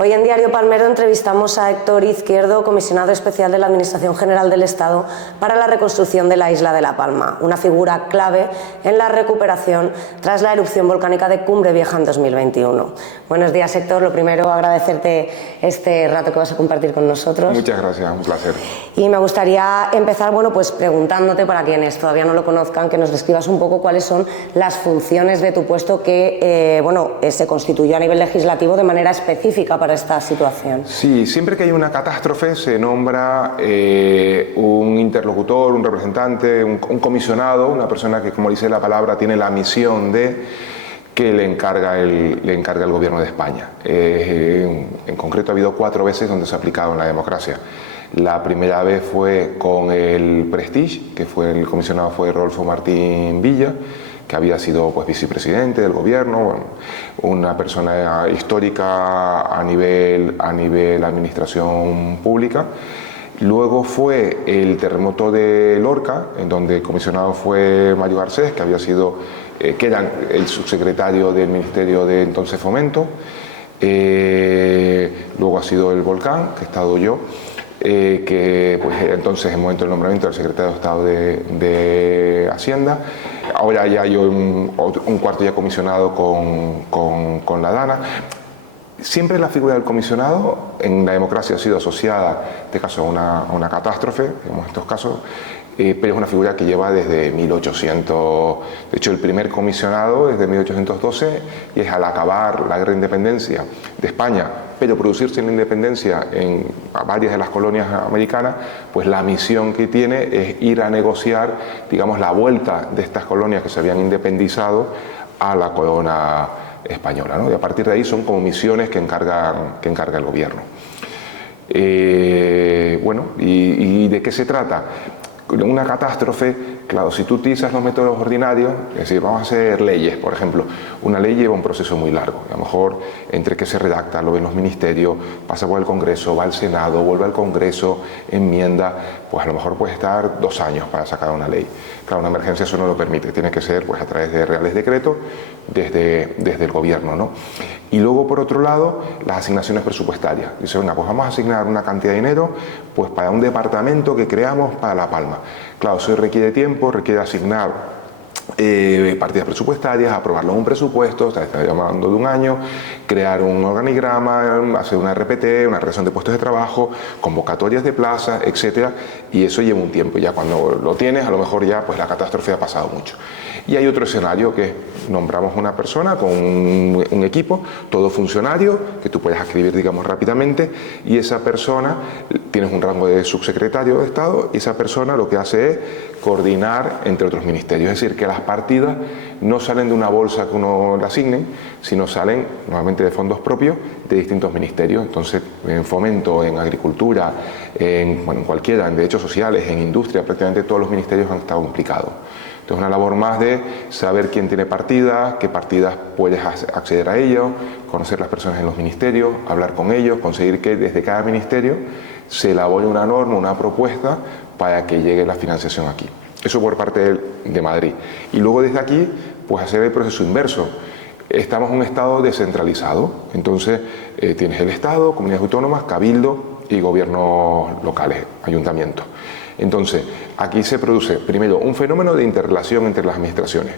Hoy en Diario Palmero entrevistamos a Héctor Izquierdo, comisionado especial de la Administración General del Estado para la reconstrucción de la isla de La Palma, una figura clave en la recuperación tras la erupción volcánica de Cumbre Vieja en 2021. Buenos días, Héctor. Lo primero, agradecerte este rato que vas a compartir con nosotros. Muchas gracias, un placer. Y me gustaría empezar, pues preguntándote, para quienes todavía no lo conozcan, que nos describas un poco cuáles son las funciones de tu puesto que, se constituyó a nivel legislativo de manera específica para esta situación. Sí, siempre que hay una catástrofe se nombra un interlocutor, un representante, un comisionado, una persona que, como dice la palabra, tiene la misión que le encarga el gobierno de España. En concreto ha habido 4 veces donde se ha aplicado en la democracia. La primera vez fue con el Prestige, que el comisionado fue Rodolfo Martín Villa, que había sido vicepresidente del gobierno, una persona histórica a nivel administración pública. Luego fue el terremoto de Lorca, en donde el comisionado fue Mario Garcés, que había sido, que era el subsecretario del Ministerio de entonces Fomento. Luego ha sido el volcán, que he estado yo, que entonces en el momento del nombramiento del secretario de Estado de Hacienda. Ahora ya hay un cuarto ya comisionado con la Dana. Siempre la figura del comisionado en la democracia ha sido asociada, en este caso, a una catástrofe, digamos, en estos casos, pero es una figura que lleva desde 1800, de hecho el primer comisionado es de 1812 y es al acabar la guerra de independencia de España, pero producirse la independencia en varias de las colonias americanas, pues la misión que tiene es ir a negociar, digamos, la vuelta de estas colonias que se habían independizado a la corona española, ¿no? Y a partir de ahí son como misiones que encarga el gobierno. ¿Y de qué se trata? Una catástrofe, claro, si tú utilizas los métodos ordinarios, es decir, vamos a hacer leyes, por ejemplo, una ley lleva un proceso muy largo, a lo mejor entre que se redacta, lo ven los ministerios, pasa por el Congreso, va al Senado, vuelve al Congreso, enmienda, pues a lo mejor puede estar 2 años para sacar una ley. Claro, una emergencia eso no lo permite, tiene que ser a través de reales decretos desde el gobierno, ¿no? Y luego, por otro lado, las asignaciones presupuestarias. Dice, pues vamos a asignar una cantidad de dinero para un departamento que creamos para La Palma. Claro, eso requiere tiempo, requiere asignar partidas presupuestarias, aprobarlo en un presupuesto, está llamando de 1 año, crear un organigrama, hacer una RPT, una relación de puestos de trabajo, convocatorias de plazas, etcétera, y eso lleva un tiempo. Ya cuando lo tienes, a lo mejor ya la catástrofe ha pasado mucho. Y hay otro escenario que nombramos una persona con un equipo, todo funcionario, que tú puedes escribir, digamos, rápidamente, y esa persona, tienes un rango de subsecretario de Estado, y esa persona lo que hace es coordinar entre otros ministerios, es decir, que las partidas no salen de una bolsa que uno le asigne, sino salen normalmente de fondos propios de distintos ministerios. Entonces, en fomento, en agricultura, en cualquiera, en derechos sociales, en industria, prácticamente todos los ministerios han estado implicados. Entonces, una labor más de saber quién tiene partidas, qué partidas puedes acceder a ellos, conocer las personas en los ministerios, hablar con ellos, conseguir que desde cada ministerio se elabore una norma, una propuesta para que llegue la financiación aquí. Eso por parte de Madrid. Y luego desde aquí, hacer el proceso inverso. Estamos en un Estado descentralizado, entonces tienes el Estado, comunidades autónomas, cabildo y gobiernos locales, ayuntamientos. Entonces, aquí se produce, primero, un fenómeno de interrelación entre las administraciones.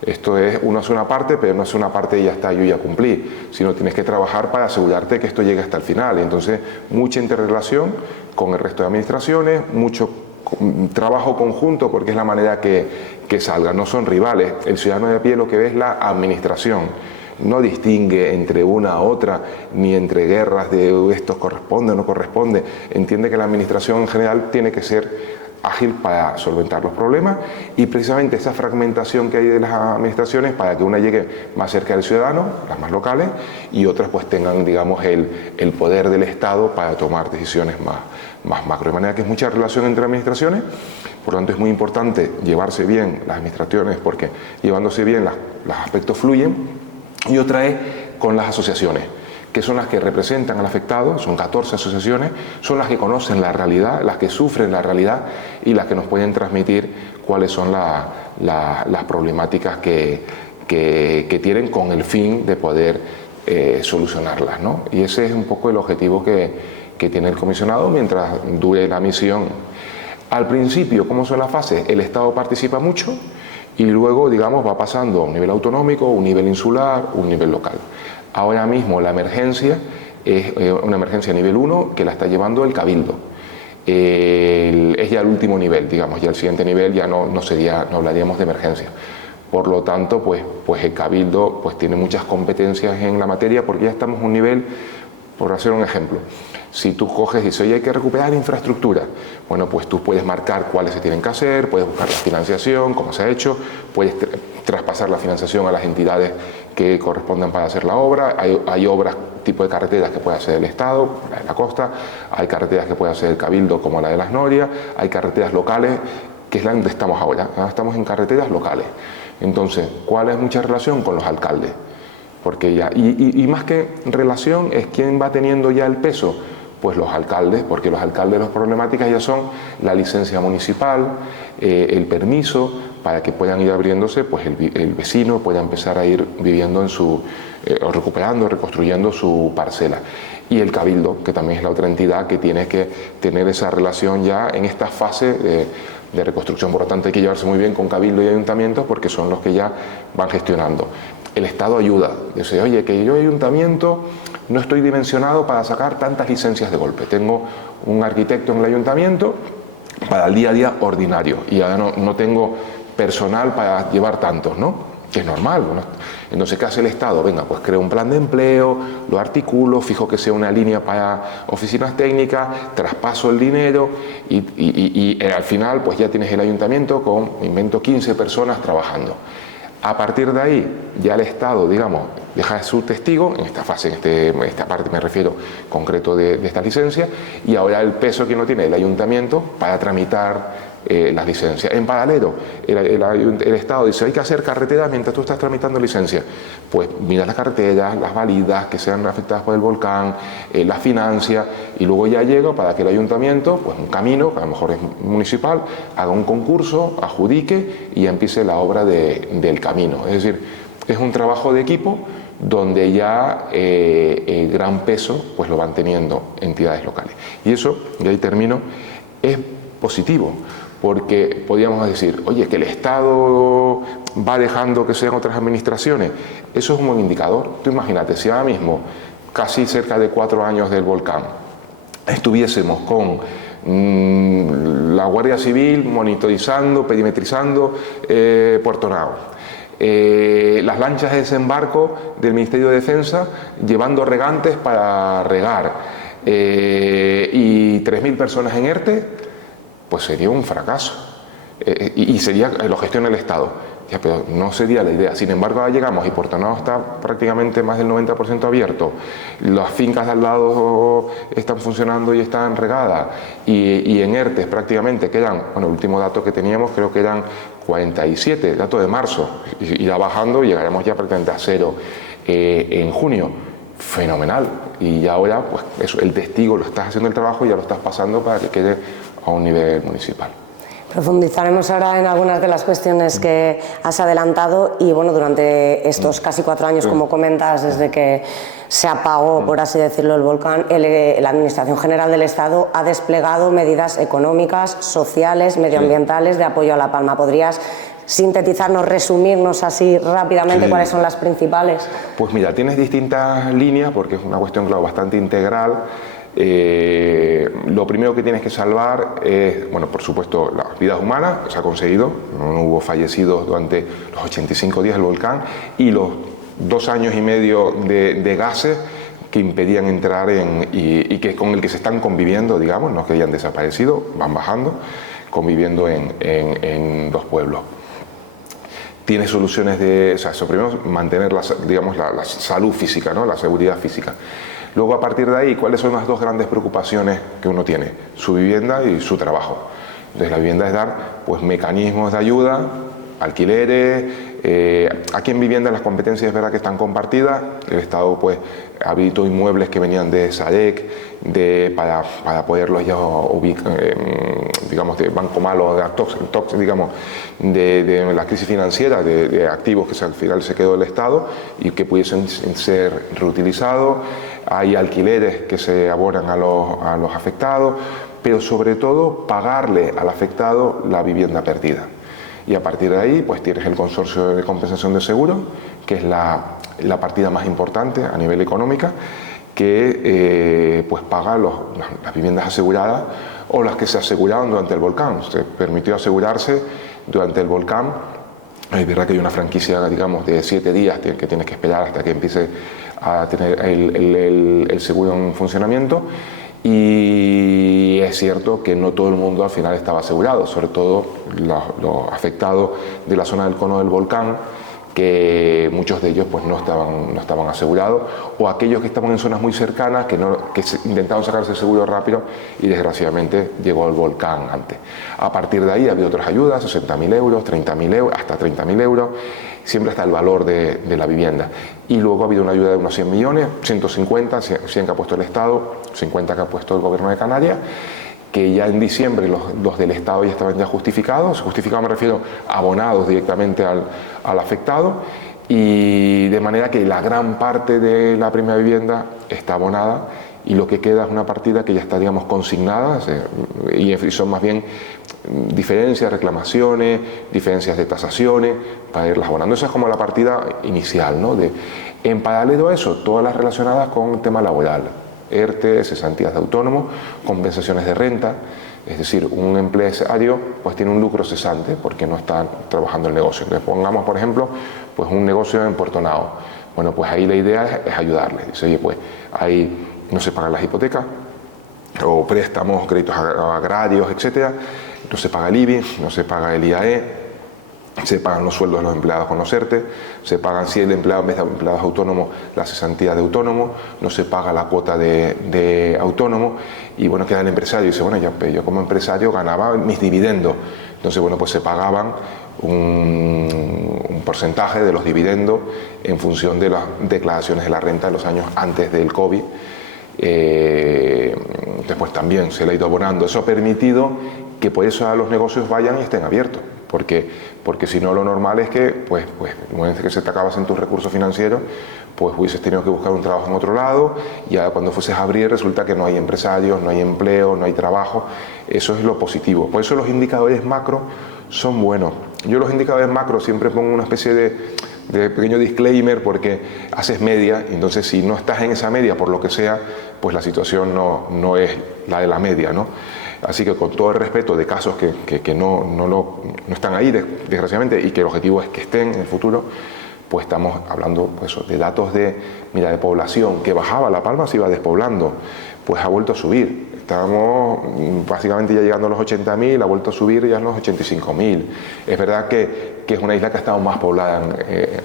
Esto es, uno hace una parte, pero no hace una parte y ya está, yo ya cumplí, sino tienes que trabajar para asegurarte que esto llegue hasta el final. Entonces, mucha interrelación con el resto de administraciones, mucho trabajo conjunto, porque es la manera que salga, no son rivales. El ciudadano de a pie lo que ve es la administración. No distingue entre una a otra, ni entre guerras de esto corresponde o no corresponde. Entiende que la administración en general tiene que ser ágil para solventar los problemas, y precisamente esa fragmentación que hay de las administraciones para que una llegue más cerca del ciudadano, las más locales, y otras tengan, digamos, el poder del Estado para tomar decisiones más macro. De manera que es mucha relación entre administraciones, por lo tanto es muy importante llevarse bien las administraciones, porque llevándose bien los aspectos fluyen. Y otra es con las asociaciones, que son las que representan al afectado, son 14 asociaciones, son las que conocen la realidad, las que sufren la realidad y las que nos pueden transmitir cuáles son las problemáticas que tienen, con el fin de poder solucionarlas, ¿no? Y ese es un poco el objetivo que tiene el comisionado mientras dure la misión. Al principio, ¿cómo son las fases? El Estado participa mucho y luego, digamos, va pasando a un nivel autonómico, un nivel insular, un nivel local. Ahora mismo la emergencia es una emergencia nivel 1 que la está llevando el Cabildo. Es ya el último nivel, digamos, ya el siguiente nivel ya no hablaríamos de emergencia. Por lo tanto, pues el Cabildo pues tiene muchas competencias en la materia porque ya estamos a un nivel, por hacer un ejemplo, si tú coges y dices, oye, hay que recuperar infraestructura, bueno, pues tú puedes marcar cuáles se tienen que hacer, puedes buscar la financiación, cómo se ha hecho, puedes traspasar la financiación a las entidades que correspondan para hacer la obra, hay obras tipo de carreteras que puede hacer el Estado, la de la costa, hay carreteras que puede hacer el Cabildo como la de las Norias, hay carreteras locales, que es la donde estamos ahora estamos en carreteras locales. Entonces, ¿cuál es mucha relación con los alcaldes? Porque ya, y más que relación es quién va teniendo ya el peso, pues los alcaldes, porque los alcaldes las problemáticas ya son la licencia municipal, el permiso, para que puedan ir abriéndose, pues el vecino pueda empezar a ir viviendo en su, o recuperando, reconstruyendo su parcela. Y el Cabildo, que también es la otra entidad que tiene que tener esa relación ya en esta fase de reconstrucción. Por lo tanto, hay que llevarse muy bien con Cabildo y ayuntamientos porque son los que ya van gestionando. El Estado ayuda, dice, oye, que yo ayuntamiento no estoy dimensionado para sacar tantas licencias de golpe. Tengo un arquitecto en el ayuntamiento para el día a día ordinario y ahora no tengo personal para llevar tantos, ¿no? Que es normal, ¿no? Entonces, ¿qué hace el Estado? Venga, pues creo un plan de empleo, lo articulo, fijo que sea una línea para oficinas técnicas, traspaso el dinero y al final pues ya tienes el ayuntamiento con, invento, 15 personas trabajando. A partir de ahí, ya el Estado, digamos, deja su testigo, en esta fase, en esta parte me refiero concreto de esta licencia, y ahora el peso que no tiene el ayuntamiento para tramitar las licencias. En paralelo, el Estado dice, hay que hacer carreteras mientras tú estás tramitando licencia. Pues mira las carreteras, las validas que sean afectadas por el volcán, las financia, y luego ya llega para que el ayuntamiento, pues un camino, que a lo mejor es municipal, haga un concurso, adjudique y empiece la obra del camino. Es decir, es un trabajo de equipo donde ya el gran peso pues lo van teniendo entidades locales. Y eso, y ahí termino, es positivo, porque podríamos decir, oye, que el Estado va dejando que sean otras administraciones. Eso es un buen indicador. Tú imagínate, si ahora mismo, casi cerca de 4 años del volcán, estuviésemos con la Guardia Civil monitorizando, perimetrizando Puerto Nao, las lanchas de desembarco del Ministerio de Defensa llevando regantes para regar y 3.000 personas en ERTE, pues sería un fracaso y sería, lo gestiona el Estado. Ya, pero no sería la idea. Sin embargo, ahora llegamos y Puerto Nao está prácticamente más del 90% abierto, las fincas de al lado están funcionando y están regadas, y en ERTE prácticamente quedan, bueno, el último dato que teníamos creo que eran 47, dato de marzo, irá bajando y llegaremos ya prácticamente a 0 en junio. Fenomenal. Y ahora, pues eso, el testigo, lo estás haciendo el trabajo y ya lo estás pasando para que quede a un nivel municipal. Profundizaremos ahora en algunas de las cuestiones que has adelantado y bueno, durante estos casi 4 años, como comentas, desde que se apagó, por así decirlo, el volcán, la Administración General del Estado ha desplegado medidas económicas, sociales, medioambientales de apoyo a La Palma. ¿Podrías sintetizarnos, resumirnos así rápidamente cuáles son las principales? Pues mira, tienes distintas líneas porque es una cuestión, claro, bastante integral. Lo primero que tienes que salvar es, bueno, por supuesto, las vidas humanas, se ha conseguido, no hubo fallecidos durante los 85 días del volcán y los 2 años y medio de gases que impedían entrar y que con el que se están conviviendo, digamos, no es que hayan desaparecido, van bajando, conviviendo en los pueblos. Tiene soluciones de, o sea, eso primero, mantener la salud física, ¿no? La seguridad física. Luego, a partir de ahí, ¿cuáles son las 2 grandes preocupaciones que uno tiene? Su vivienda y su trabajo. Entonces, la vivienda es dar pues, mecanismos de ayuda, alquileres, Aquí en vivienda las competencias es verdad que están compartidas. El Estado pues habilitó inmuebles que venían de SADEC para poderlos ya ubicar, digamos, de Banco Malo, de Tox, digamos, de la crisis financiera, de activos que al final se quedó el Estado y que pudiesen ser reutilizados. Hay alquileres que se abonan a los afectados, pero sobre todo pagarle al afectado la vivienda perdida. Y a partir de ahí pues tienes el consorcio de compensación de seguro, que es la partida más importante a nivel económica, que pues paga las viviendas aseguradas o las que se aseguraron durante el volcán. Se permitió asegurarse durante el volcán. Es verdad que hay una franquicia, digamos, de 7 días que tienes que esperar hasta que empiece a tener el seguro en funcionamiento. Y es cierto que no todo el mundo al final estaba asegurado, sobre todo los afectados de la zona del cono del volcán, que muchos de ellos pues no estaban asegurados, o aquellos que estaban en zonas muy cercanas que intentaron sacarse el seguro rápido y desgraciadamente llegó el volcán antes. A partir de ahí ha habido otras ayudas, 60.000 euros, 30.000 euros, hasta 30.000 euros, siempre está el valor de la vivienda. Y luego ha habido una ayuda de unos 100 millones, 150, 100 que ha puesto el Estado, 50 que ha puesto el Gobierno de Canarias, que ya en diciembre los del Estado ya estaban ya justificados. Justificados me refiero abonados directamente al afectado, y de manera que la gran parte de la primera vivienda está abonada y lo que queda es una partida que ya está, digamos, consignada, y son más bien diferencias, reclamaciones, diferencias de tasaciones para irlas abonando. Esa es como la partida inicial, ¿no? En paralelo a eso, todas las relacionadas con el tema laboral. ERTE, cesantías de autónomo, compensaciones de renta, es decir, un empresario pues tiene un lucro cesante porque no está trabajando el negocio. Entonces pongamos, por ejemplo, pues un negocio en Puerto Nao. Bueno, pues ahí la idea es ayudarle. Dice, oye, pues ahí no se pagan las hipotecas o préstamos, créditos agrarios, etcétera, no se paga el IBI, no se paga el IAE, se pagan los sueldos de los empleados con los ERTE, se pagan, si el empleado en vez de empleados autónomos, la cesantía de autónomo, no se paga la cuota de autónomo, y bueno, queda el empresario y dice, bueno, yo como empresario ganaba mis dividendos, entonces bueno, pues se pagaban un porcentaje de los dividendos en función de las declaraciones de la renta de los años antes del COVID. Después también se le ha ido abonando. Eso ha permitido que por eso los negocios vayan y estén abiertos, porque si no, lo normal es que pues una vez que se te acabas en tus recursos financieros, pues hubieses tenido que buscar un trabajo en otro lado, y ahora cuando fueses a abrir resulta que no hay empresarios, no hay empleo, no hay trabajo. Eso es lo positivo. Por eso los indicadores macro son buenos. Yo los indicadores macro siempre pongo una especie de pequeño disclaimer, porque haces media, y entonces si no estás en esa media por lo que sea, pues la situación no es la de la media, ¿no? Así que con todo el respeto de casos que no están ahí, desgraciadamente, y que el objetivo es que estén en el futuro, pues estamos hablando pues, de datos de población que bajaba. La Palma se iba despoblando, pues ha vuelto a subir. Estábamos básicamente ya llegando a los 80.000, ha vuelto a subir ya a los 85.000. Es verdad que es una isla que ha estado más poblada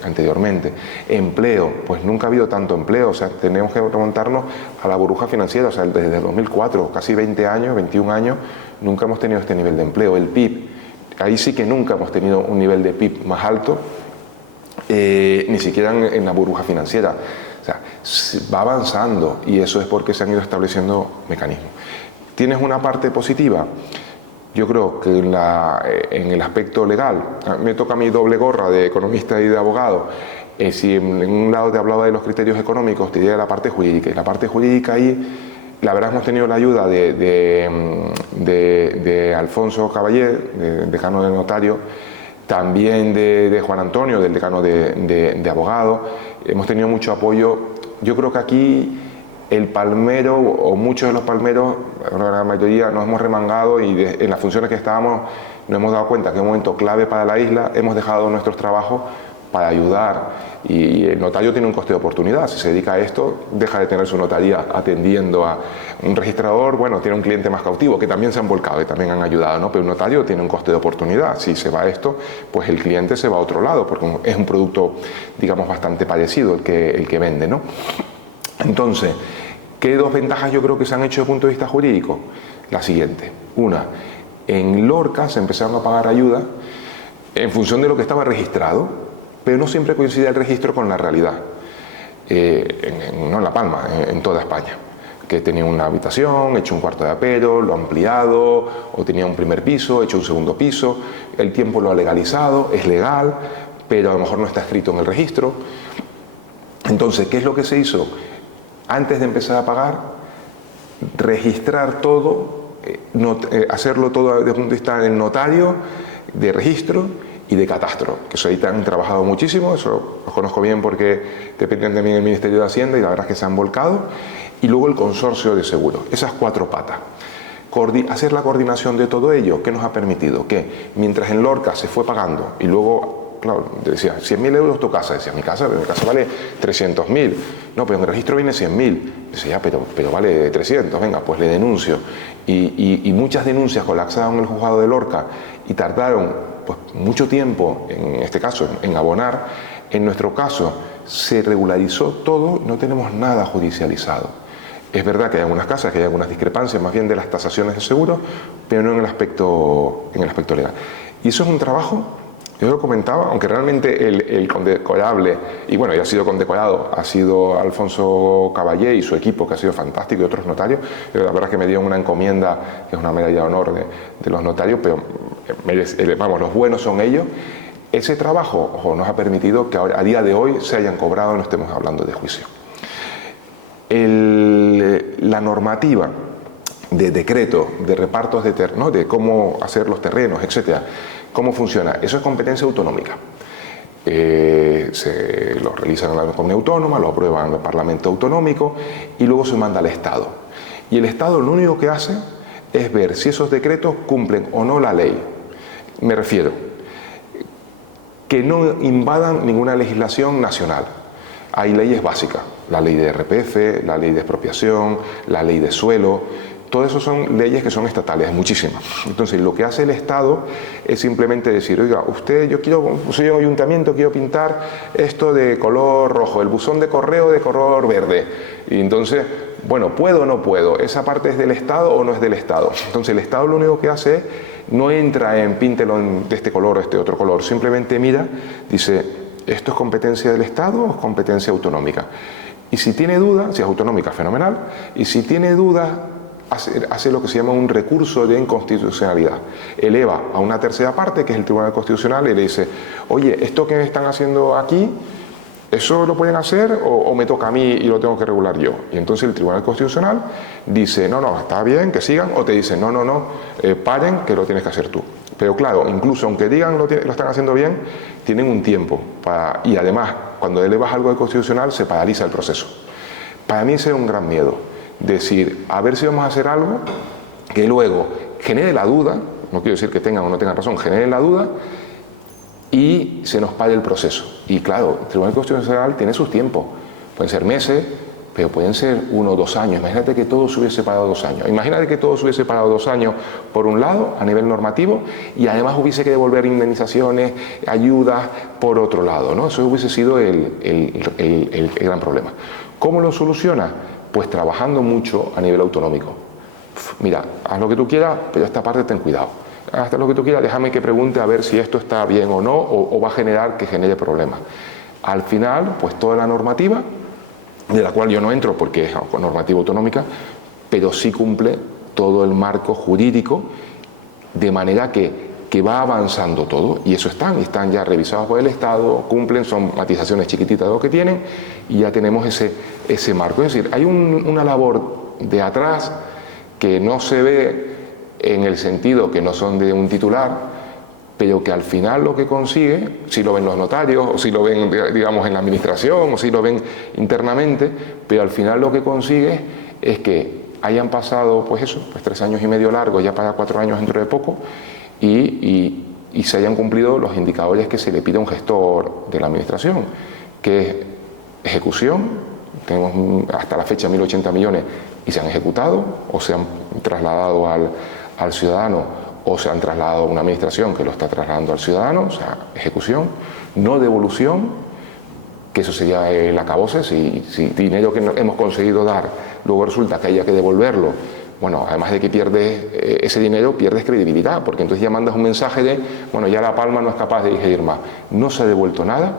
anteriormente. Empleo, pues nunca ha habido tanto empleo. O sea, tenemos que remontarnos a la burbuja financiera. O sea, desde 2004, casi 20 años, 21 años, nunca hemos tenido este nivel de empleo. El PIB, ahí sí que nunca hemos tenido un nivel de PIB más alto, ni siquiera en la burbuja financiera. O sea, va avanzando, y eso es porque se han ido estableciendo mecanismos. ¿Tienes una parte positiva? Yo creo que en el aspecto legal, me toca a mi doble gorra de economista y de abogado. Si en un lado te hablaba de los criterios económicos, te diría la parte jurídica. Y la parte jurídica ahí, la verdad, hemos tenido la ayuda de Alfonso Caballé, decano de notario, también de Juan Antonio, del decano de abogado. Hemos tenido mucho apoyo. Yo creo que aquí el palmero, o muchos de los palmeros, la mayoría, nos hemos remangado, y en las funciones que estábamos nos hemos dado cuenta que es un momento clave para la isla. Hemos dejado nuestros trabajos para ayudar, y el notario tiene un coste de oportunidad. Si se dedica a esto, deja de tener su notaría atendiendo a un registrador. Bueno, tiene un cliente más cautivo, que también se han volcado y también han ayudado, ¿no? Pero un notario tiene un coste de oportunidad. Si se va a esto, pues el cliente se va a otro lado, porque es un producto, digamos, bastante parecido el que vende, ¿no? Entonces, ¿qué dos ventajas yo creo que se han hecho desde el punto de vista jurídico? La siguiente. Una, en Lorca se empezaron a pagar ayudas en función de lo que estaba registrado. pero no siempre coincide el registro con la realidad, no en La Palma, en toda España, que tenía una habitación, hecho un cuarto de apero, lo ha ampliado, o tenía un primer piso, hecho un segundo piso, el tiempo lo ha legalizado, es legal, pero a lo mejor no está escrito en el registro. Entonces, ¿qué es lo que se hizo? Antes de empezar a pagar, registrar todo, hacerlo todo desde el punto de vista del notario, de registro y de catastro, que eso ahí han trabajado muchísimo, eso los conozco bien porque dependen también del Ministerio de Hacienda y la verdad es que se han volcado, y luego el consorcio de seguros, esas 4 patas. Hacer la coordinación de todo ello, ¿qué nos ha permitido? Que mientras en Lorca se fue pagando y luego, claro, decía, 100.000 euros tu casa, decía, mi casa vale 300.000, no, pero en el registro viene 100.000, decía, ya, pero vale 300, venga, pues le denuncio. Y muchas denuncias colapsaron en el juzgado de Lorca y tardaron pues mucho tiempo, en este caso, en abonar. En nuestro caso se regularizó todo, no tenemos nada judicializado. Es verdad que hay algunas casas, que hay algunas discrepancias, más bien de las tasaciones de seguros, pero no en el aspecto legal. Y eso es un trabajo, yo lo comentaba, aunque realmente el condecorable, y bueno, ya ha sido condecorado, ha sido Alfonso Caballé y su equipo, que ha sido fantástico, y otros notarios. La verdad es que me dio una encomienda, que es una medalla de honor de los notarios, pero vamos, los buenos son ellos. Ese trabajo nos ha permitido que ahora, a día de hoy se hayan cobrado y no estemos hablando de juicio. La normativa de decreto, de repartos de terrenos, de cómo hacer los terrenos, etcétera, ¿cómo funciona? Eso es competencia autonómica. Se lo realizan en la comunidad autónoma, lo aprueban en el Parlamento autonómico y luego se manda al Estado. Y el Estado lo único que hace es ver si esos decretos cumplen o no la ley. Me refiero, que no invadan ninguna legislación nacional. Hay leyes básicas, la ley de RPF, la ley de expropiación, la ley de suelo, todo eso son leyes que son estatales, muchísimas. Entonces, lo que hace el Estado es simplemente decir, oiga, soy ayuntamiento, quiero pintar esto de color rojo, el buzón de correo de color verde. Y entonces, bueno, ¿puedo o no puedo? ¿Esa parte es del Estado o no es del Estado? Entonces, el Estado lo único que hace es, no entra en píntelo de este color o este otro color, simplemente mira, dice, ¿esto es competencia del Estado o es competencia autonómica? Y si tiene duda, si es autonómica, fenomenal, y si tiene duda, hace lo que se llama un recurso de inconstitucionalidad. Eleva a una tercera parte, que es el Tribunal Constitucional, y le dice, oye, esto que están haciendo aquí, ¿eso lo pueden hacer o me toca a mí y lo tengo que regular yo? Y entonces el Tribunal Constitucional dice, no, está bien, que sigan, o te dice, no, paren, que lo tienes que hacer tú. Pero claro, incluso aunque digan lo están haciendo bien, tienen un tiempo y además, cuando elevas algo de constitucional, se paraliza el proceso. Para mí ese es un gran miedo, decir, a ver si vamos a hacer algo que luego genere la duda, no quiero decir que tengan o no tengan razón, genere la duda y se nos pare el proceso. Y claro, el Tribunal Constitucional tiene sus tiempos, pueden ser meses, pero pueden ser 1 o 2 años. Imagínate que todo se hubiese parado 2 años. Imagínate que todo se hubiese parado 2 años por un lado, a nivel normativo, y además hubiese que devolver indemnizaciones, ayudas por otro lado, ¿no? Eso hubiese sido el gran problema. ¿Cómo lo soluciona? Pues trabajando mucho a nivel autonómico. Mira, haz lo que tú quieras, pero esta parte ten cuidado. Haz lo que tú quieras, déjame que pregunte a ver si esto está bien o no, o va a generar que genere problemas. Al final, pues toda la normativa, de la cual yo no entro porque es normativa autonómica, pero sí cumple todo el marco jurídico, de manera que va avanzando todo, y eso están ya revisados por el Estado, cumplen, son matizaciones chiquititas de lo que tienen, y ya tenemos ese marco. Es decir, hay una labor de atrás que no se ve en el sentido que no son de un titular, pero que al final lo que consigue, si lo ven los notarios, o si lo ven, digamos, en la administración, o si lo ven internamente, pero al final lo que consigue es que hayan pasado, pues eso, pues 3 años y medio largos, ya para 4 años dentro de poco, y se hayan cumplido los indicadores que se le pide a un gestor de la administración, que es ejecución, tenemos hasta la fecha 1.080 millones y se han ejecutado, o se han trasladado al ciudadano, o se han trasladado a una administración que lo está trasladando al ciudadano, o sea, ejecución, no devolución, que eso sería el acabose, si dinero que hemos conseguido dar, luego resulta que haya que devolverlo, bueno, además de que pierdes ese dinero, pierdes credibilidad, porque entonces ya mandas un mensaje de, bueno, ya La Palma no es capaz de dirigir más. No se ha devuelto nada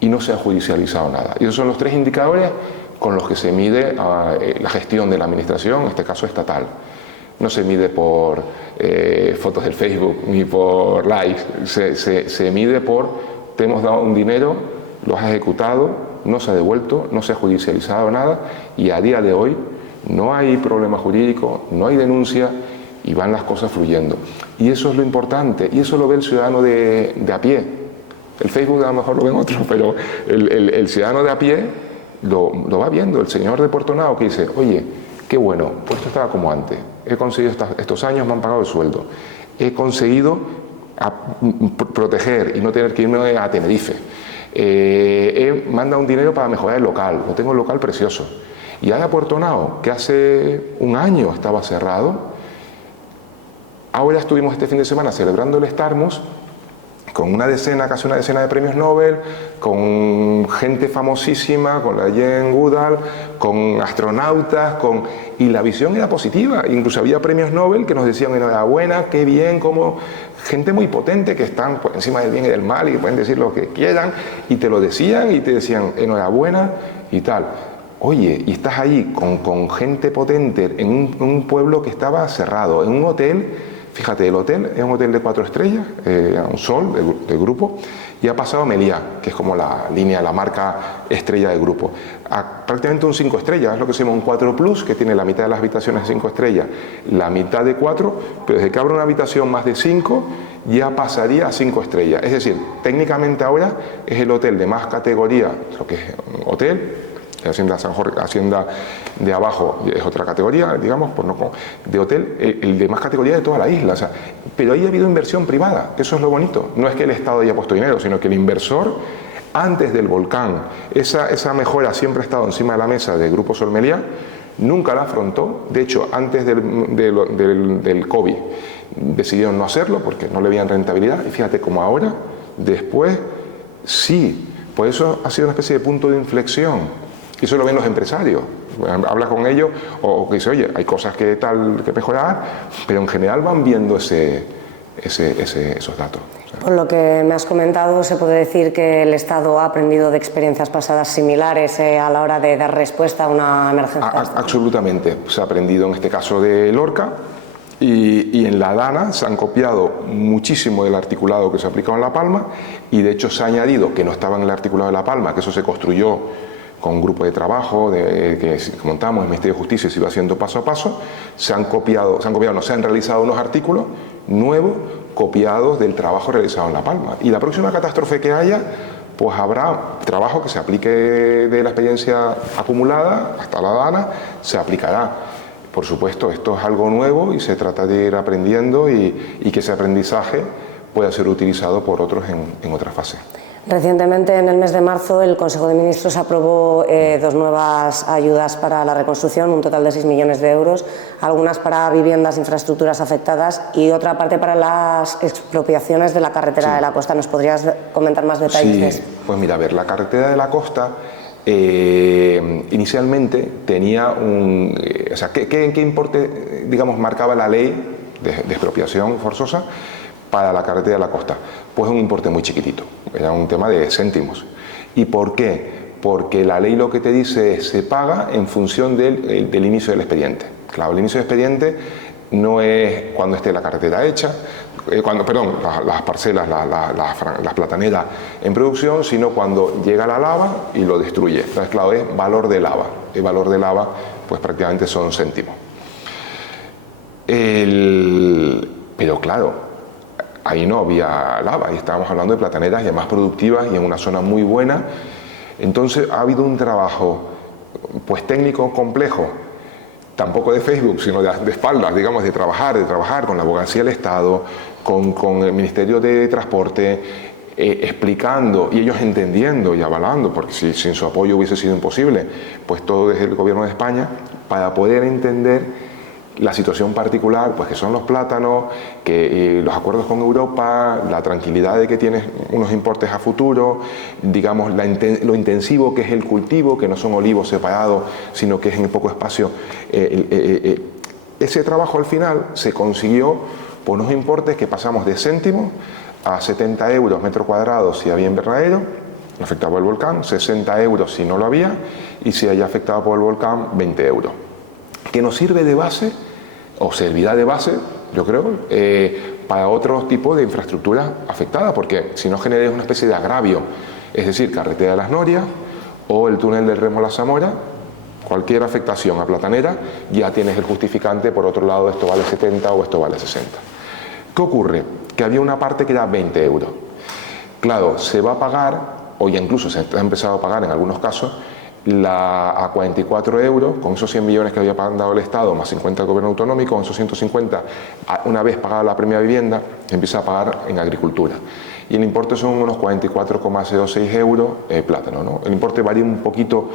y no se ha judicializado nada. Y esos son los 3 indicadores con los que se mide la gestión de la administración, en este caso estatal. No se mide por fotos del Facebook ni por likes, se mide por te hemos dado un dinero, lo has ejecutado, no se ha devuelto, no se ha judicializado nada y a día de hoy no hay problema jurídico, no hay denuncia y van las cosas fluyendo. Y eso es lo importante y eso lo ve el ciudadano de a pie. El Facebook a lo mejor lo ven otros, pero el ciudadano de a pie lo va viendo. El señor de Portonao que dice, oye, qué bueno, pues esto estaba como antes. He conseguido estos años, me han pagado el sueldo. He conseguido proteger y no tener que irme a Tenerife. He mandado un dinero para mejorar el local. Lo tengo el local precioso. Y ahora Portonao, que hace un año estaba cerrado, ahora estuvimos este fin de semana celebrando el Starmus con casi una decena de premios Nobel, con gente famosísima, con la Jane Goodall, con astronautas, y la visión era positiva. Incluso había premios Nobel que nos decían enhorabuena, qué bien, como gente muy potente que están por encima del bien y del mal y que pueden decir lo que quieran, y te lo decían y te decían enhorabuena y tal. Oye, y estás allí con gente potente en un pueblo que estaba cerrado, en un hotel. Fíjate, el hotel es un hotel de 4 estrellas, un Sol del grupo, y ha pasado a Meliá, que es como la línea, la marca estrella del grupo, a prácticamente un 5 estrellas, es lo que se llama un 4 Plus, que tiene la mitad de las habitaciones de 5 estrellas, la mitad de 4, pero desde que abre una habitación más de 5, ya pasaría a 5 estrellas. Es decir, técnicamente ahora es el hotel de más categoría, lo que es un hotel. Hacienda San Jorge, Hacienda de abajo es otra categoría, digamos, de hotel, el de más categoría de toda la isla. O sea, pero ahí ha habido inversión privada, eso es lo bonito. No es que el Estado haya puesto dinero, sino que el inversor, antes del volcán, esa mejora siempre ha estado encima de la mesa del Grupo Sol Meliá, nunca la afrontó. De hecho, antes del COVID decidieron no hacerlo porque no le veían rentabilidad. Y fíjate cómo ahora, después, sí. Por eso ha sido una especie de punto de inflexión. Y eso lo ven los empresarios. Hablas con ellos o que dice, oye, hay cosas que mejorar, pero en general van viendo esos datos. Por lo que me has comentado, se puede decir que el Estado ha aprendido de experiencias pasadas similares a la hora de dar respuesta a una emergencia. Absolutamente. Se ha aprendido en este caso de Lorca y en la Dana se han copiado muchísimo del articulado que se aplicaba en La Palma y de hecho se ha añadido que no estaba en el articulado de La Palma, que eso se construyó con un grupo de trabajo que montamos, el Ministerio de Justicia se iba haciendo paso a paso, se han realizado unos artículos nuevos copiados del trabajo realizado en La Palma. Y la próxima catástrofe que haya, pues habrá trabajo que se aplique de la experiencia acumulada hasta la Dana, se aplicará. Por supuesto, esto es algo nuevo y se trata de ir aprendiendo y que ese aprendizaje pueda ser utilizado por otros en otra fase. Recientemente, en el mes de marzo, el Consejo de Ministros aprobó 2 nuevas ayudas para la reconstrucción, un total de 6 millones de euros, algunas para viviendas e infraestructuras afectadas y otra parte para las expropiaciones de la carretera de la costa. ¿Nos podrías comentar más detalles de eso? Pues mira, a ver, la carretera de la costa inicialmente tenía ¿qué importe, digamos, marcaba la ley de expropiación forzosa para la carretera de la costa? Pues un importe muy chiquitito, era un tema de céntimos. ¿Y por qué? Porque la ley lo que te dice es se paga en función del inicio del expediente. Claro, el inicio del expediente no es cuando esté la carretera hecha, las parcelas, las plataneras en producción, sino cuando llega la lava y lo destruye. Entonces, claro, es valor de lava. El valor de lava, pues prácticamente son céntimos. Pero claro, ahí no había lava, ahí estábamos hablando de plataneras ya más productivas y en una zona muy buena. Entonces ha habido un trabajo pues técnico complejo, tampoco de Facebook, sino de espaldas, digamos, de trabajar con la abogacía del Estado, con el Ministerio de Transporte, explicando y ellos entendiendo y avalando, porque si sin su apoyo hubiese sido imposible, pues todo desde el Gobierno de España, para poder entender la situación particular, pues que son los plátanos, que los acuerdos con Europa, la tranquilidad de que tienes unos importes a futuro, digamos lo intensivo que es el cultivo, que no son olivos separados, sino que es en poco espacio ese trabajo al final se consiguió por unos importes que pasamos de céntimos a 70 euros metro cuadrado si había invernadero afectado por el volcán, 60 euros si no lo había, y si haya afectado por el volcán, 20 euros. Que nos sirve de base, o servirá de base, yo creo, para otro tipo de infraestructura afectada, porque si no generas una especie de agravio, es decir, carretera de las Norias o el túnel del Remo La Zamora, cualquier afectación a Platanera, ya tienes el justificante, por otro lado, esto vale 70 o esto vale 60. ¿Qué ocurre? Que había una parte que era 20 euros. Claro, se va a pagar, o ya incluso se ha empezado a pagar en algunos casos, a 44 euros, con esos 100 millones que había dado el Estado, más 50 del gobierno autonómico, con esos 150, una vez pagada la primera vivienda, se empieza a pagar en agricultura. Y el importe son unos 44,06 euros plátano, ¿no? El importe varía un poquito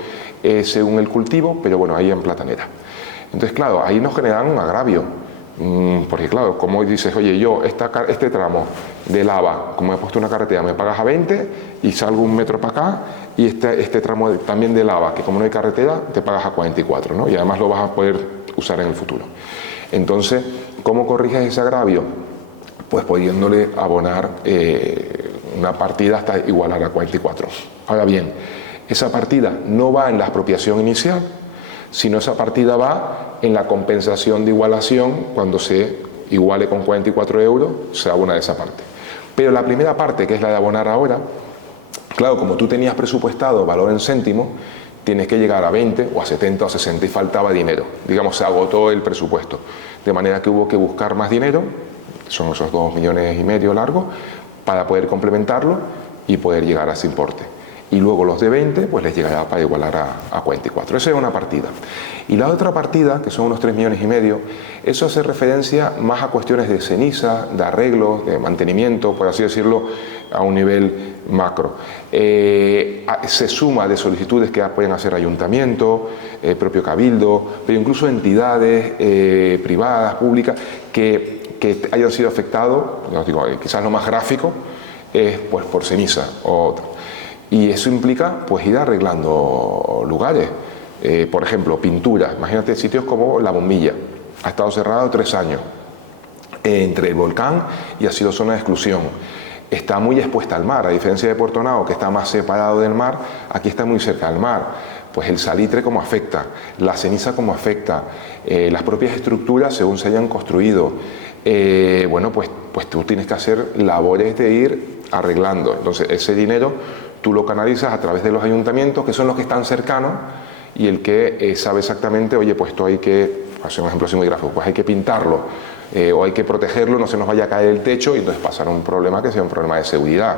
según el cultivo, pero bueno, ahí en Platanera. Entonces, claro, ahí nos generan un agravio, porque claro, como dices, oye, yo este tramo de lava, como he puesto una carretera, me pagas a 20 y salgo un metro para acá, y este tramo también de lava, que como no hay carretera, te pagas a 44, ¿no? Y además lo vas a poder usar en el futuro. Entonces, ¿cómo corriges ese agravio? Pues pudiéndole abonar una partida hasta igualar a 44. Ahora bien, esa partida no va en la expropiación inicial, sino esa partida va en la compensación de igualación. Cuando se iguale con 44 euros, se abona de esa parte. Pero la primera parte, que es la de abonar ahora, claro, como tú tenías presupuestado valor en céntimos, tienes que llegar a 20 o a 70 o a 60 y faltaba dinero. Digamos, se agotó el presupuesto. De manera que hubo que buscar más dinero, son esos 2,5 millones largos, para poder complementarlo y poder llegar a ese importe. Y luego los de 20, pues les llegará para igualar a 44. Esa es una partida. Y la otra partida, que son unos 3,5 millones, eso hace referencia más a cuestiones de ceniza, de arreglos, de mantenimiento, por así decirlo, a un nivel macro. Se suma de solicitudes que pueden hacer ayuntamiento, propio cabildo, pero incluso entidades privadas, públicas, que hayan sido afectados, digo, quizás lo más gráfico es pues por ceniza o otra. Y eso implica pues ir arreglando lugares, por ejemplo, pintura. Imagínate sitios como La Bombilla, ha estado cerrado 3 años entre el volcán y ha sido zona de exclusión. Está muy expuesta al mar, a diferencia de Puerto Nao, que está más separado del mar, aquí está muy cerca del mar. Pues el salitre cómo afecta, la ceniza cómo afecta, las propias estructuras según se hayan construido. Bueno, pues tú tienes que hacer labores de ir arreglando. Entonces ese dinero tú lo canalizas a través de los ayuntamientos, que son los que están cercanos, y el que sabe exactamente, oye, pues esto hay que, hacer un ejemplo así muy gráfico, pues hay que pintarlo, o hay que protegerlo, no se nos vaya a caer el techo, y entonces pasará un problema que sea un problema de seguridad,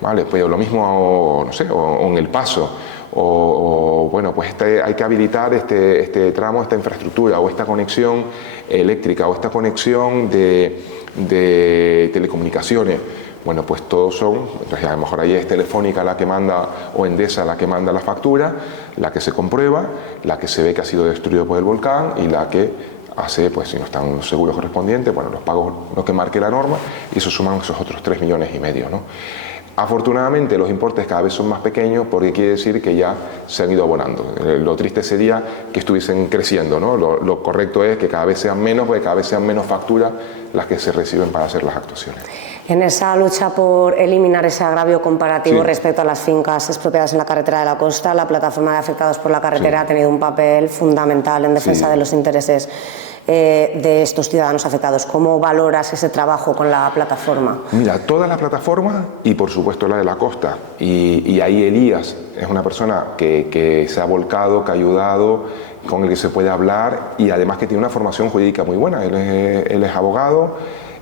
¿vale? Pues lo mismo, no sé, o en El Paso, o bueno, pues hay que habilitar este tramo, esta infraestructura, o esta conexión eléctrica, o esta conexión de telecomunicaciones. Bueno, pues todos son, entonces a lo mejor ahí es Telefónica la que manda, o Endesa la que manda la factura, la que se comprueba, la que se ve que ha sido destruido por el volcán, y la que hace, pues si no están los seguros correspondientes, bueno, los pagos, lo que marque la norma, y eso suman esos otros 3,5 millones, ¿no? Afortunadamente los importes cada vez son más pequeños, porque quiere decir que ya se han ido abonando. Lo triste sería que estuviesen creciendo, ¿no? Lo correcto es que cada vez sean menos, porque cada vez sean menos facturas las que se reciben para hacer las actuaciones. En esa lucha por eliminar ese agravio comparativo, sí, respecto a las fincas expropiadas en la carretera de la costa, la plataforma de afectados por la carretera, sí, ha tenido un papel fundamental en defensa, sí, de los intereses de estos ciudadanos afectados. ¿Cómo valoras ese trabajo con la plataforma? Mira, toda la plataforma, y por supuesto la de la costa, y ahí Elías es una persona que se ha volcado, que ha ayudado, con el que se puede hablar, y además que tiene una formación jurídica muy buena. Él es abogado,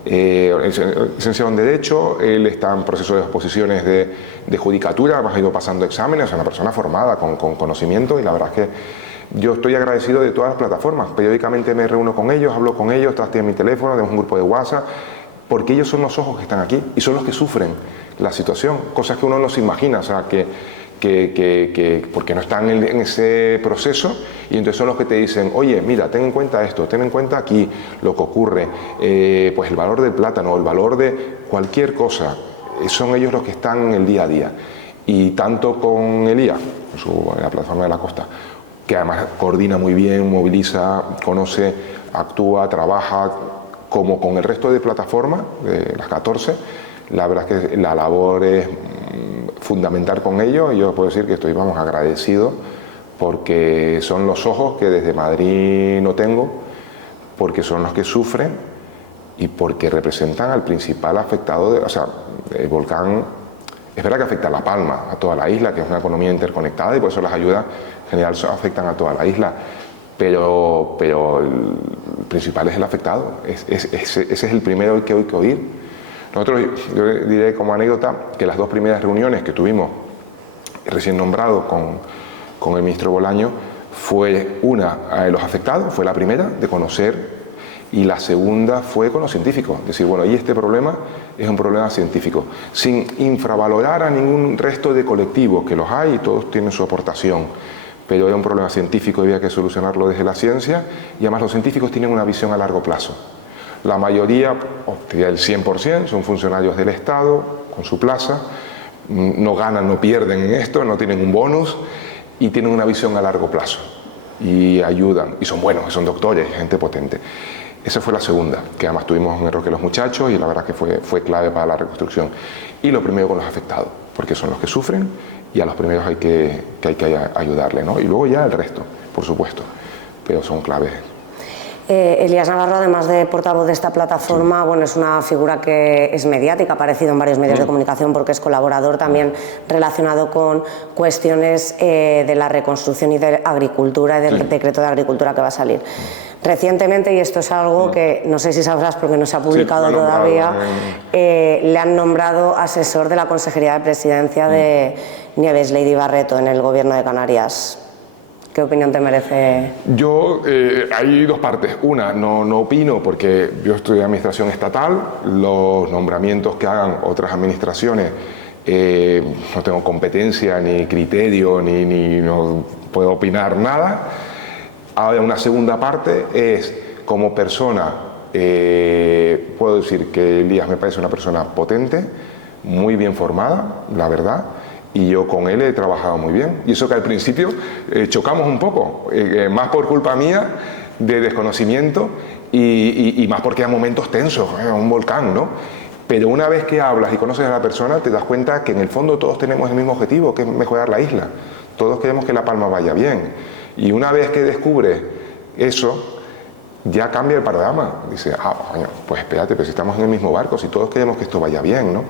licenciado en Derecho, él está en proceso de exposiciones de judicatura, además ha ido pasando exámenes, es una persona formada, con conocimiento, y la verdad es que yo estoy agradecido de todas las plataformas. Periódicamente me reúno con ellos, hablo con ellos, tienen mi teléfono, tenemos un grupo de WhatsApp, porque ellos son los ojos que están aquí y son los que sufren la situación, cosas que uno no se imagina, o sea, porque no están en ese proceso, y entonces son los que te dicen, oye, mira, ten en cuenta esto, ten en cuenta aquí lo que ocurre, pues el valor del plátano, el valor de cualquier cosa, son ellos los que están en el día a día. Y tanto con Elías, en la plataforma de la costa, que además coordina muy bien, moviliza, conoce, actúa, trabaja como con el resto de plataformas, de las 14. La verdad es que la labor es fundamental con ellos y yo puedo decir que estoy, vamos, agradecido porque son los ojos que desde Madrid no tengo, porque son los que sufren y porque representan al principal afectado, o sea, el volcán es verdad que afecta a La Palma, a toda la isla, que es una economía interconectada y por eso las ayudas en general afectan a toda la isla, pero el principal es el afectado, ese es el primero que hay que oír. Nosotros, yo diré como anécdota que las 2 primeras reuniones que tuvimos recién nombrado con el ministro Bolaño fue una de los afectados, fue la primera de conocer, y la segunda fue con los científicos, decir, bueno, y este problema es un problema científico, sin infravalorar a ningún resto de colectivos, que los hay y todos tienen su aportación, pero es un problema científico y había que solucionarlo desde la ciencia, y además los científicos tienen una visión a largo plazo. La mayoría, diría el 100%, son funcionarios del Estado, con su plaza, no ganan, no pierden en esto, no tienen un bonus y tienen una visión a largo plazo y ayudan, y son buenos, son doctores, gente potente. Esa fue la segunda, que además tuvimos en el Roque los Muchachos y la verdad que fue clave para la reconstrucción. Y lo primero con los afectados, porque son los que sufren y a los primeros hay que ayudarle, ¿no? Y luego ya el resto, por supuesto, pero son claves. Elías Navarro, además de portavoz de esta plataforma, sí, bueno, es una figura que es mediática, ha aparecido en varios medios de comunicación porque es colaborador también relacionado con cuestiones de la reconstrucción y de agricultura y del decreto de agricultura que va a salir. Recientemente, y esto es algo que no sé si sabrás porque no se ha publicado todavía, le han nombrado asesor de la Consejería de Presidencia de Nieves, Lady Barreto, en el Gobierno de Canarias. ¿Qué opinión te merece? Yo, hay 2 partes. Una, no opino porque yo estoy en administración estatal, los nombramientos que hagan otras administraciones no tengo competencia ni criterio ni no puedo opinar nada. Ahora, una segunda parte es, como persona, puedo decir que Elías me parece una persona potente, muy bien formada, la verdad, y yo con él he trabajado muy bien. Y eso que al principio chocamos un poco, más por culpa mía, de desconocimiento, y más porque hay momentos tensos, un volcán, ¿no? Pero una vez que hablas y conoces a la persona, te das cuenta que en el fondo todos tenemos el mismo objetivo, que es mejorar la isla. Todos queremos que La Palma vaya bien. Y una vez que descubres eso, ya cambia el panorama. Dice, bueno, pues espérate, pero si estamos en el mismo barco, si todos queremos que esto vaya bien, ¿no?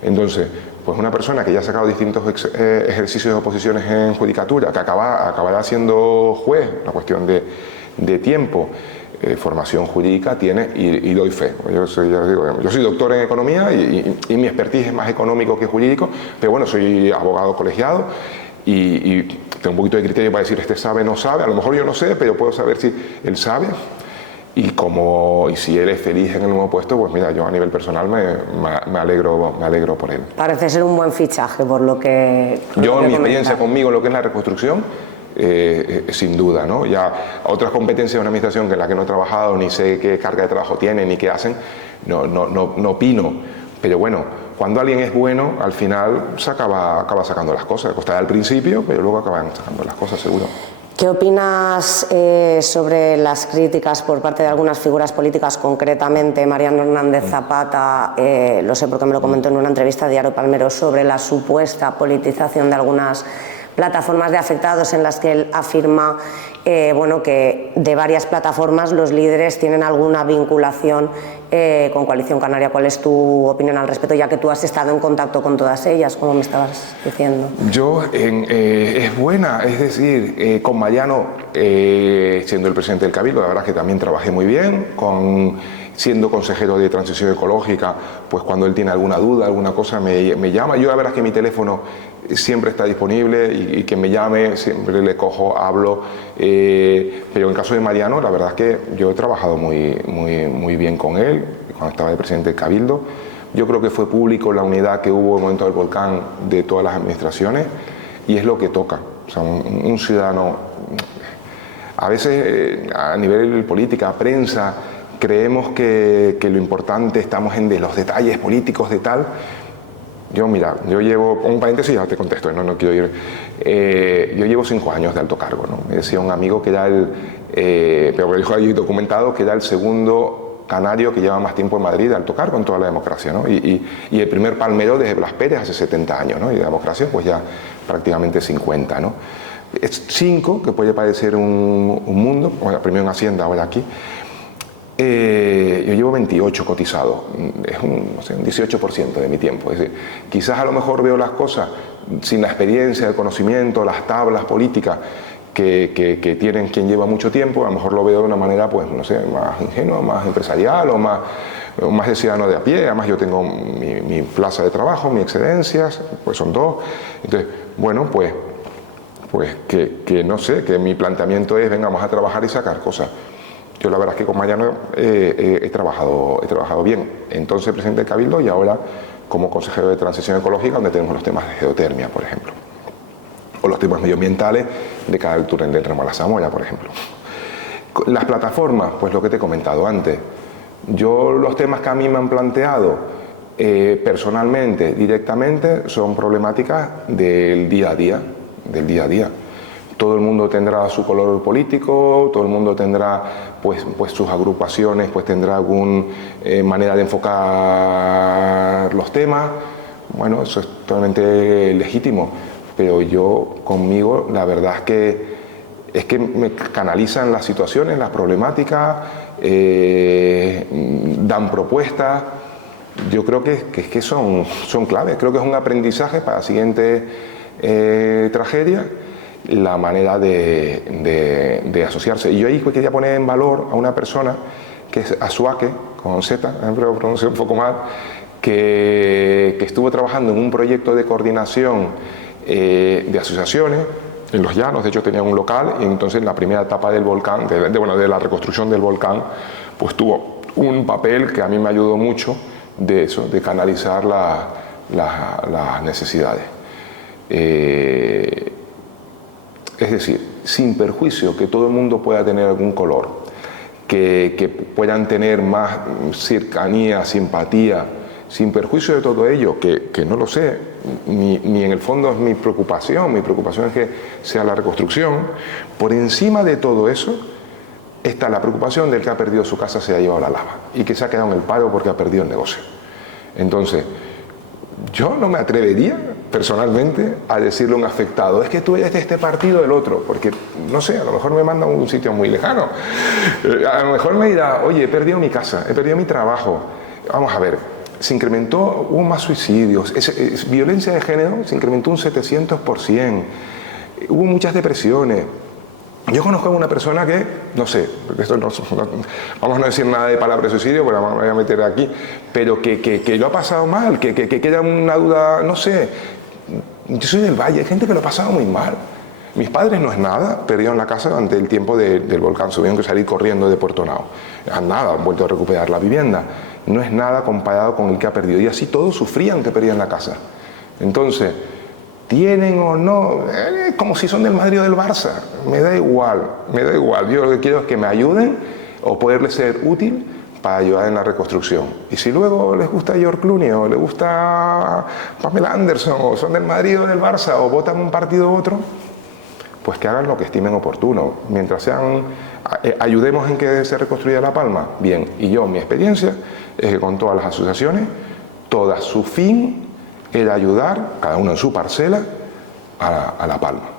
Entonces, pues una persona que ya ha sacado distintos ejercicios de oposiciones en judicatura, que acabará siendo juez, una cuestión de tiempo, formación jurídica tiene, y doy fe. Yo soy doctor en economía y mi expertise es más económico que jurídico, pero bueno, soy abogado colegiado y tengo un poquito de criterio para decir, este sabe, no sabe, a lo mejor yo no sé, pero puedo saber si él sabe. Y si él es feliz en el nuevo puesto, pues mira, yo a nivel personal me alegro por él. Parece ser un buen fichaje, por lo que... Yo, en mi experiencia conmigo, lo que es la reconstrucción, sin duda, ¿no? Ya otras competencias de una administración en la que no he trabajado, ni sé qué carga de trabajo tienen, ni qué hacen, no opino. Pero bueno, cuando alguien es bueno, al final acaba sacando las cosas. Costará al principio, pero luego acaban sacando las cosas, seguro. ¿Qué opinas sobre las críticas por parte de algunas figuras políticas, concretamente Mariano Hernández Zapata, lo sé porque me lo comentó en una entrevista a Diario Palmero, sobre la supuesta politización de algunas plataformas de afectados en las que él afirma que de varias plataformas los líderes tienen alguna vinculación con Coalición Canaria? ¿Cuál es tu opinión al respecto, ya que tú has estado en contacto con todas ellas, como me estabas diciendo? Yo, es buena, es decir, con Mariano, siendo el presidente del Cabildo, la verdad es que también trabajé muy bien, siendo consejero de transición ecológica, pues cuando él tiene alguna duda, alguna cosa, me llama. Yo la verdad es que mi teléfono siempre está disponible y que me llame, siempre le cojo, hablo, pero en el caso de Mariano, la verdad es que yo he trabajado muy bien con él, cuando estaba de presidente del Cabildo. Yo creo que fue público la unidad que hubo en el momento del volcán de todas las administraciones, y es lo que toca. O sea, un ciudadano, a veces a nivel política, prensa, creemos que lo importante, estamos en los detalles políticos de tal, Mira, yo llevo, un paréntesis, ya te contesto, no quiero ir. Yo llevo 5 años de alto cargo, ¿no? Me decía un amigo que era pero me dijo ahí documentado que era el segundo canario que lleva más tiempo en Madrid de alto cargo en toda la democracia, ¿no? Y el primer palmero desde Blas Pérez hace 70 años, ¿no? Y de democracia pues ya prácticamente 50, ¿no? Es 5, que puede parecer un mundo, bueno, primero en Hacienda, ahora aquí. Yo llevo 28 cotizado, es un 18% de mi tiempo. Es decir, quizás a lo mejor veo las cosas sin la experiencia, el conocimiento, las tablas políticas que tienen quien lleva mucho tiempo, a lo mejor lo veo de una manera, pues, no sé, más ingenua, más empresarial o más de ciudadano de a pie. Además yo tengo mi plaza de trabajo, mis excedencias, pues son 2. Entonces, bueno, pues que no sé, que mi planteamiento es, venga, vamos a trabajar y sacar cosas. Yo la verdad es que con Mariano he trabajado bien. Entonces presidente del Cabildo y ahora como consejero de Transición Ecológica, donde tenemos los temas de geotermia, por ejemplo. O los temas medioambientales de cada túnel del Remo a la Zamora, por ejemplo. Las plataformas, pues lo que te he comentado antes. Yo los temas que a mí me han planteado personalmente, directamente, son problemáticas del día a día. Todo el mundo tendrá su color político, todo el mundo tendrá pues sus agrupaciones, pues tendrá alguna manera de enfocar los temas. Bueno, eso es totalmente legítimo, pero yo conmigo la verdad es que me canalizan las situaciones, las problemáticas, dan propuestas. Yo creo que son claves, creo que es un aprendizaje para la siguiente tragedia, la manera de asociarse. Y yo ahí quería poner en valor a una persona que es Asuake, con Z, siempre lo pronuncio un poco mal, que estuvo trabajando en un proyecto de coordinación de asociaciones en los llanos. De hecho tenía un local, y entonces en la primera etapa del volcán, de la reconstrucción del volcán, pues tuvo un papel que a mí me ayudó mucho de eso, de canalizar las necesidades. Es decir, sin perjuicio que todo el mundo pueda tener algún color, que puedan tener más cercanía, simpatía, sin perjuicio de todo ello, que no lo sé, ni en el fondo es mi preocupación es que sea la reconstrucción. Por encima de todo eso está la preocupación del que ha perdido su casa, se ha llevado la lava, y que se ha quedado en el paro porque ha perdido el negocio. Entonces, yo no me atrevería personalmente a decirle a un afectado, es que tú eres de este partido o del otro, porque no sé, a lo mejor me manda a un sitio muy lejano, a lo mejor me dirá, oye, he perdido mi casa, he perdido mi trabajo. Vamos a ver, se incrementó, hubo más suicidios, violencia de género se incrementó un 700%, hubo muchas depresiones. Yo conozco a una persona que, no sé, porque esto vamos a no decir nada de palabra suicidio, porque me voy a meter aquí, pero que lo ha pasado mal, que queda una duda, no sé. Yo soy del Valle, hay gente que lo ha pasado muy mal. Mis padres no es nada, perdieron la casa durante el tiempo del volcán, tuvieron que salir corriendo de Puerto Nao. Nada, han vuelto a recuperar la vivienda. No es nada comparado con el que ha perdido. Y así todos sufrían que perdían la casa. Entonces, tienen o no, como si son del Madrid o del Barça, me da igual. Yo lo que quiero es que me ayuden o poderles ser útil para ayudar en la reconstrucción. Y si luego les gusta George Clooney o les gusta Pamela Anderson o son del Madrid o del Barça o votan un partido u otro, pues que hagan lo que estimen oportuno. Mientras ayudemos en que se reconstruya La Palma, bien. Y yo, mi experiencia es que con todas las asociaciones, todas su fin era ayudar, cada uno en su parcela, a La Palma.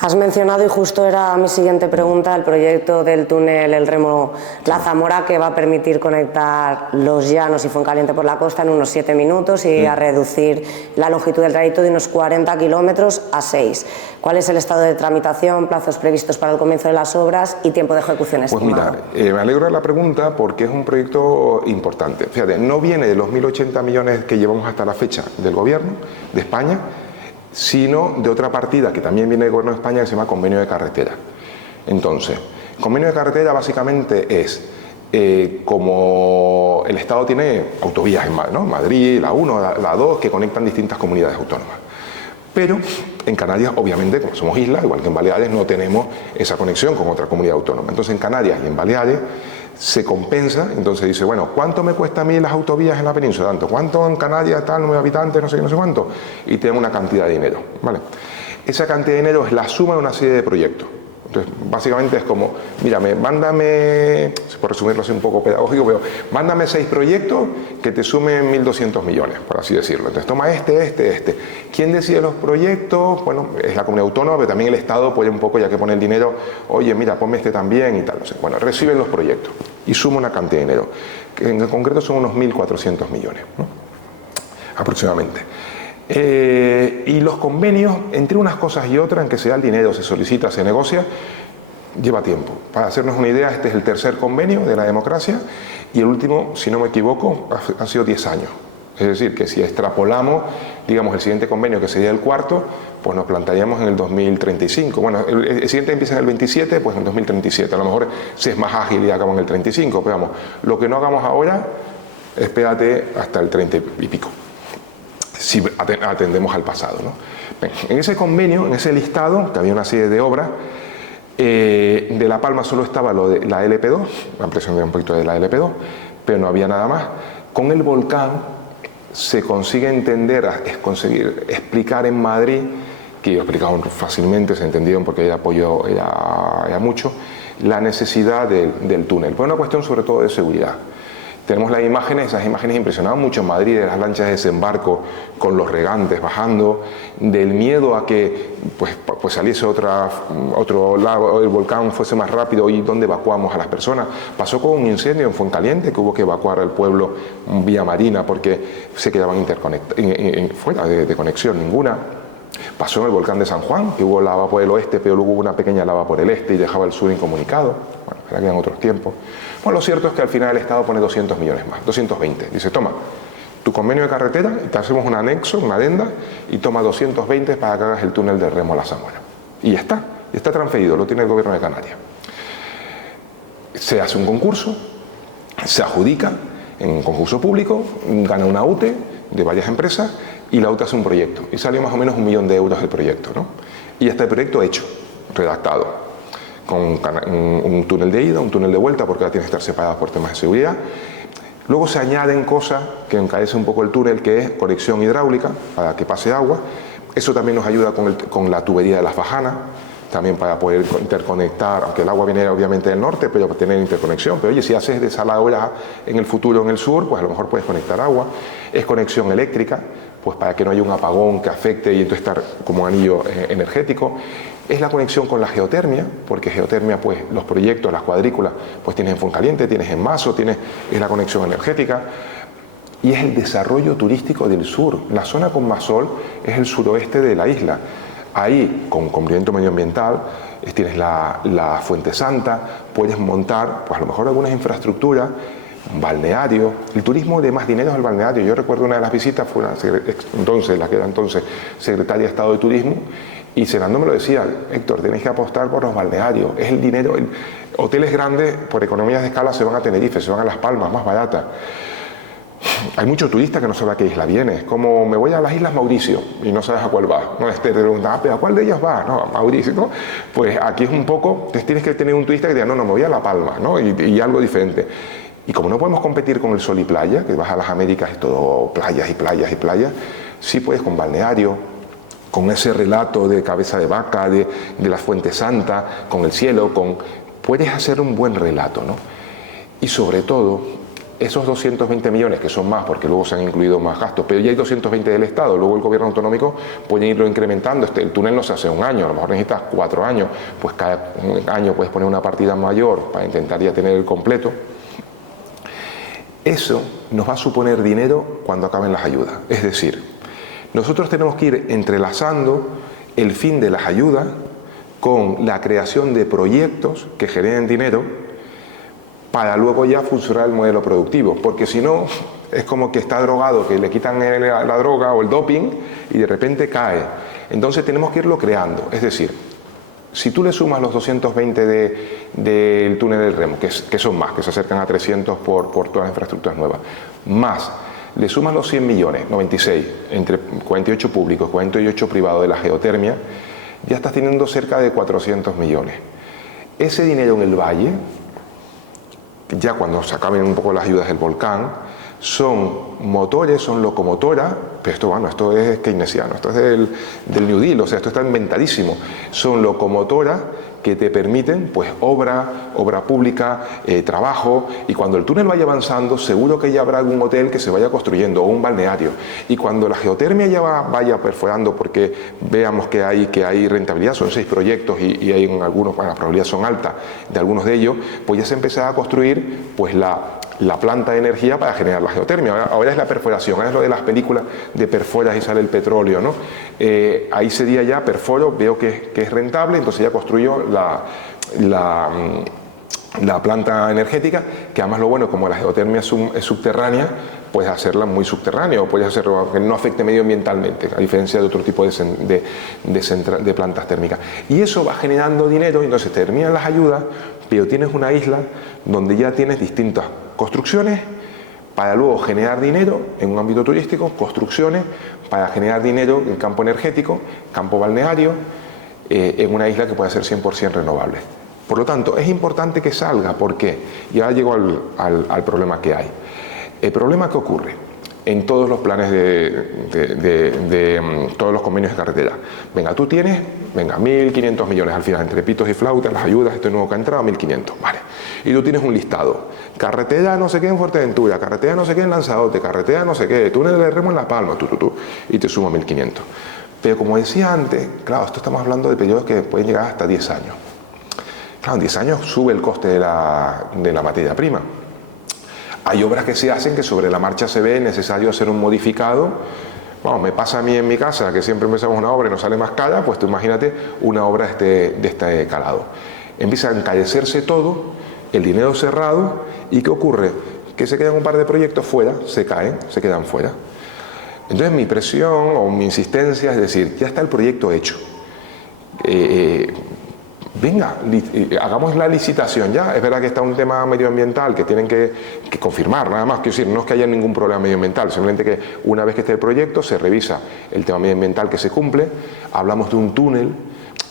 Has mencionado, y justo era mi siguiente pregunta, el proyecto del túnel El Remo La Zamora, que va a permitir conectar Los Llanos y Fuencaliente por la costa en unos 7 minutos y a reducir la longitud del trayecto de unos 40 kilómetros a 6. ¿Cuál es el estado de tramitación, plazos previstos para el comienzo de las obras y tiempo de ejecución estimado? Pues mira, me alegro de la pregunta porque es un proyecto importante. Fíjate, no viene de los 1.080 millones que llevamos hasta la fecha del Gobierno de España, sino de otra partida que también viene del Gobierno de España, que se llama Convenio de Carretera. Entonces, el Convenio de Carretera básicamente es, como el Estado tiene autovías en Madrid, la 1, la 2, que conectan distintas comunidades autónomas. Pero en Canarias, obviamente, como somos islas, igual que en Baleares, no tenemos esa conexión con otra comunidad autónoma. Entonces, en Canarias y en Baleares se compensa, entonces dice, bueno, ¿cuánto me cuesta a mí las autovías en la península? Tanto, ¿cuánto en Canarias, tal, 9 habitantes, no sé qué, no sé cuánto? Y tienen una cantidad de dinero, ¿vale? Esa cantidad de dinero es la suma de una serie de proyectos. Entonces, básicamente es como, mírame, mándame, por resumirlo así un poco pedagógico, pero mándame 6 proyectos que te sumen 1.200 millones, por así decirlo. Entonces, toma este. ¿Quién decide los proyectos? Bueno, es la comunidad autónoma, pero también el Estado puede un poco, ya que pone el dinero, oye, mira, ponme este también y tal. No sé. Bueno, reciben los proyectos y suma una cantidad de dinero, que en concreto son unos 1.400 millones, ¿no? Aproximadamente. Y los convenios, entre unas cosas y otras, en que se da el dinero, se solicita, se negocia, lleva tiempo. Para hacernos una idea, este es el tercer convenio de la democracia y el último, si no me equivoco, ha sido 10 años. Es decir, que si extrapolamos, digamos, el siguiente convenio, que sería el cuarto, pues nos plantearíamos en el 2035. Bueno, el siguiente empieza en el 27, pues en el 2037. A lo mejor si es más ágil y acabamos en el 35, pero vamos, lo que no hagamos ahora, espérate hasta el 30 y pico. Si atendemos al pasado, ¿no? En ese convenio, en ese listado, que había una serie de obras, de La Palma solo estaba lo de la LP2, la ampliación de un poquito de la LP2, pero no había nada más. Con el volcán se consigue entender, es conseguir explicar en Madrid, que lo explicaban fácilmente, se entendieron porque el apoyo era mucho, la necesidad del túnel. Por una cuestión sobre todo de seguridad. Tenemos las imágenes, esas imágenes impresionaban mucho en Madrid, de las lanchas de desembarco con los regantes bajando, del miedo a que pues saliese otro lado del volcán, fuese más rápido y dónde evacuamos a las personas. Pasó con un incendio en Fuencaliente, que hubo que evacuar al pueblo vía marina porque se quedaban fuera de conexión ninguna. Pasó en el volcán de San Juan, que hubo lava por el oeste, pero luego hubo una pequeña lava por el este y dejaba el sur incomunicado. Bueno, eran otros tiempos. Bueno, lo cierto es que al final el Estado pone 200 millones más, 220. Dice, toma, tu convenio de carretera, y te hacemos un anexo, una adenda, y toma 220 para que hagas el túnel de Remo a la Zamora. Y ya está transferido, lo tiene el gobierno de Canarias. Se hace un concurso, se adjudica en un concurso público, gana una UTE de varias empresas, y la UTE hace un proyecto, y salió más o menos 1 millón de euros el proyecto, ¿no? Y ya está el proyecto hecho, redactado, con un túnel de ida, un túnel de vuelta, porque ahora tiene que estar separado por temas de seguridad. Luego se añaden cosas que encarece un poco el túnel, que es conexión hidráulica, para que pase agua. Eso también nos ayuda con la tubería de las Bajanas, también para poder interconectar, aunque el agua viene obviamente del norte, pero para tener interconexión. Pero oye, si haces desaladora en el futuro en el sur, pues a lo mejor puedes conectar agua. Es conexión eléctrica, pues para que no haya un apagón que afecte y entonces estar como anillo energético. Es la conexión con la geotermia, porque geotermia, pues los proyectos, las cuadrículas, pues tienes en Fuencaliente, tienes en Mazo, es la conexión energética. Y es el desarrollo turístico del sur. La zona con más sol es el suroeste de la isla. Ahí, con cumplimiento medioambiental, tienes la Fuente Santa, puedes montar, pues a lo mejor algunas infraestructuras, un balneario. El turismo de más dinero es el balneario. Yo recuerdo una de las visitas, fue la que era entonces secretaria de Estado de Turismo, y cenando me lo decía, Héctor, tenéis que apostar por los balnearios, es el dinero. Hoteles grandes, por economías de escala, se van a Tenerife, se van a Las Palmas, más baratas. Hay muchos turistas que no saben a qué isla vienes, como me voy a las Islas Mauricio y no sabes a cuál va. No, te preguntan, ¿pero a cuál de ellas va? No, a Mauricio, ¿no? Pues aquí es un poco, tienes que tener un turista que diga, no, me voy a La Palma, ¿no? Y algo diferente. Y como no podemos competir con el sol y playa, que vas a las Américas y todo playas y playas y playas, sí puedes con balneario, con ese relato de cabeza de vaca, de la Fuente Santa, con el cielo, puedes hacer un buen relato, ¿no? Y sobre todo, esos 220 millones, que son más porque luego se han incluido más gastos, pero ya hay 220 del Estado, luego el gobierno autonómico puede irlo incrementando. El túnel no se hace un año, a lo mejor necesitas 4 años, pues cada año puedes poner una partida mayor para intentar ya tener el completo. Eso nos va a suponer dinero cuando acaben las ayudas, es decir, nosotros tenemos que ir entrelazando el fin de las ayudas con la creación de proyectos que generen dinero para luego ya funcionar el modelo productivo, porque si no es como que está drogado, que le quitan la droga o el doping y de repente cae. Entonces tenemos que irlo creando, es decir, si tú le sumas los 220 del túnel del Remo, que son más, que se acercan a 300 por todas las infraestructuras nuevas, más le sumas los 100 millones, 96, entre 48 públicos, 48 privados de la geotermia, ya estás teniendo cerca de 400 millones. Ese dinero en el valle ya cuando se acaben un poco las ayudas del volcán, son motores, son locomotoras, pero esto, bueno, esto es keynesiano, esto es del New Deal, o sea, esto está inventadísimo. Son locomotoras que te permiten, pues, obra pública, trabajo, y cuando el túnel vaya avanzando, seguro que ya habrá algún hotel que se vaya construyendo, o un balneario, y cuando la geotermia ya vaya perforando, porque veamos que hay rentabilidad, son 6 proyectos, y hay en algunos, bueno, las probabilidades son altas de algunos de ellos, pues ya se empezará a construir, pues, la planta de energía para generar la geotermia. Ahora es la perforación, ahora es lo de las películas de perforas y sale el petróleo, ¿no? Ahí sería ya perforo, veo que es rentable, entonces ya construyo la planta energética, que además lo bueno, como la geotermia es subterránea, puedes hacerla muy subterránea, o puedes hacerlo que no afecte medioambientalmente, a diferencia de otro tipo de plantas térmicas. Y eso va generando dinero, y entonces terminan las ayudas, pero tienes una isla donde ya tienes distintas construcciones para luego generar dinero en un ámbito turístico, construcciones para generar dinero en campo energético, campo balneario, en una isla que puede ser 100% renovable. Por lo tanto, es importante que salga, porque ya llego al problema que hay. El problema que ocurre en todos los planes de todos los convenios de carretera. Venga, tú tienes, 1.500 millones al final, entre pitos y flautas, las ayudas, este nuevo que ha entrado, 1.500, vale. Y tú tienes un listado, carretera no sé qué en Fuerteventura, carretera no sé qué en Lanzarote, carretera no sé qué, túnel de Remo en La Palma, y te sumo 1.500. Pero como decía antes, claro, esto estamos hablando de periodos que pueden llegar hasta 10 años. Claro, en 10 años sube el coste de la materia prima. Hay obras que se hacen que sobre la marcha se ve necesario hacer un modificado. Bueno, me pasa a mí en mi casa que siempre empezamos una obra y nos sale más cara, pues tú imagínate una obra de este calado. Empieza a encarecerse todo, el dinero cerrado, ¿y qué ocurre? Que se quedan un par de proyectos fuera, se caen, se quedan fuera. Entonces mi presión o mi insistencia es decir, ya está el proyecto hecho. Venga, hagamos la licitación ya. Es verdad que está un tema medioambiental que tienen que confirmar, nada más. Quiero decir, no es que haya ningún problema medioambiental, simplemente que una vez que esté el proyecto se revisa el tema medioambiental que se cumple. Hablamos de un túnel,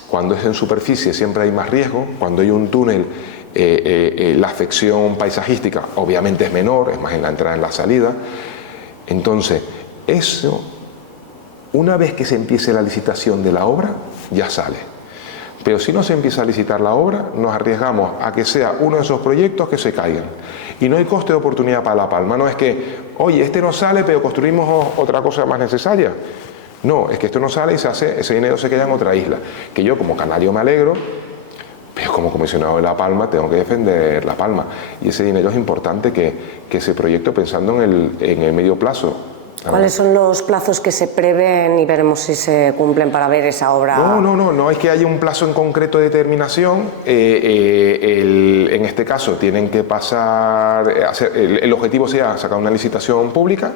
cuando es en superficie siempre hay más riesgo, cuando hay un túnel la afección paisajística obviamente es menor, es más en la entrada y en la salida. Entonces, eso, una vez que se empiece la licitación de la obra, ya sale. Pero si no se empieza a licitar la obra, nos arriesgamos a que sea uno de esos proyectos que se caigan. Y no hay coste de oportunidad para La Palma. No es que, oye, este no sale, pero construimos otra cosa más necesaria. No, es que esto no sale y ese dinero se queda en otra isla. Que yo como canario me alegro, pero como comisionado de La Palma tengo que defender La Palma. Y ese dinero es importante que ese proyecto, pensando en el medio plazo. ¿Cuáles son los plazos que se prevén y veremos si se cumplen para ver esa obra? No es que haya un plazo en concreto de terminación. En este caso tienen que pasar, el objetivo sea sacar una licitación pública,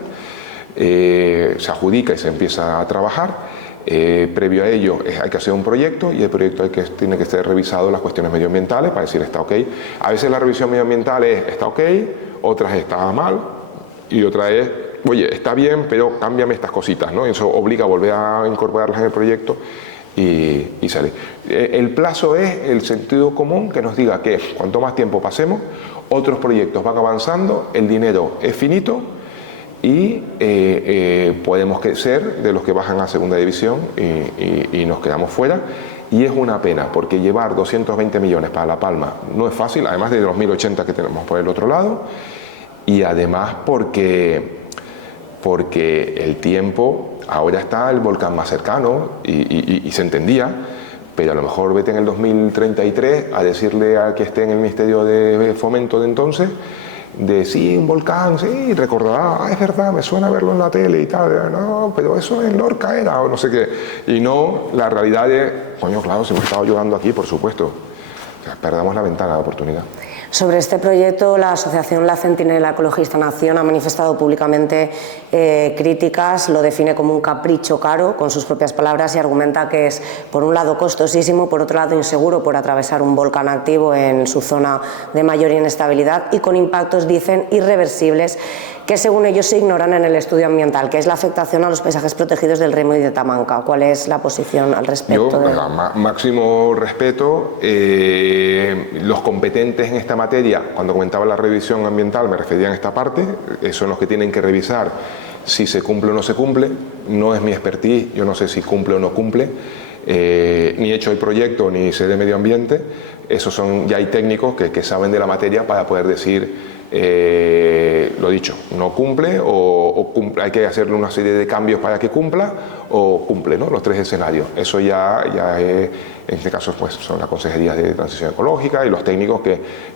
se adjudica y se empieza a trabajar. Previo a ello hay que hacer un proyecto y el proyecto tiene que ser revisado las cuestiones medioambientales para decir está ok. A veces la revisión medioambiental está ok, otras está mal y otra es oye, está bien, pero cámbiame estas cositas, ¿no? Eso obliga a volver a incorporarlas en el proyecto y sale. El plazo es el sentido común que nos diga que cuanto más tiempo pasemos, otros proyectos van avanzando, el dinero es finito y podemos ser de los que bajan a segunda división y nos quedamos fuera. Y es una pena, porque llevar 220 millones para La Palma no es fácil, además de los 1.080 que tenemos por el otro lado, y además porque el tiempo, ahora está el volcán más cercano y se entendía, pero a lo mejor vete en el 2033 a decirle a que esté en el Ministerio de Fomento de entonces, de sí, un volcán, sí, recordará, es verdad, me suena verlo en la tele y tal, no, pero eso en Lorca era, o no sé qué, y no, la realidad es, coño, claro, se me estaba ayudando aquí, por supuesto, o sea, perdamos la ventana de oportunidad. Sobre este proyecto, la asociación La Centinela Ecologista Nación ha manifestado públicamente críticas, lo define como un capricho caro, con sus propias palabras, y argumenta que es, por un lado, costosísimo, por otro lado, inseguro por atravesar un volcán activo en su zona de mayor inestabilidad y con impactos, dicen, irreversibles que según ellos se ignoran en el estudio ambiental, que es la afectación a los paisajes protegidos del Remo y de Tamanca. ¿Cuál es la posición al respecto? Yo, máximo respeto. Los competentes en esta materia, cuando comentaba la revisión ambiental, me refería a esta parte, son los que tienen que revisar si se cumple o no se cumple. No es mi expertise, yo no sé si cumple o no cumple, ni he hecho el proyecto ni sé de medio ambiente. Esos son, ya hay técnicos que saben de la materia para poder decir, lo dicho, no cumple o cumple, hay que hacerle una serie de cambios para que cumpla o cumple, ¿no? Los tres escenarios. Eso ya es, en este caso pues, son las consejerías de transición ecológica y los técnicos,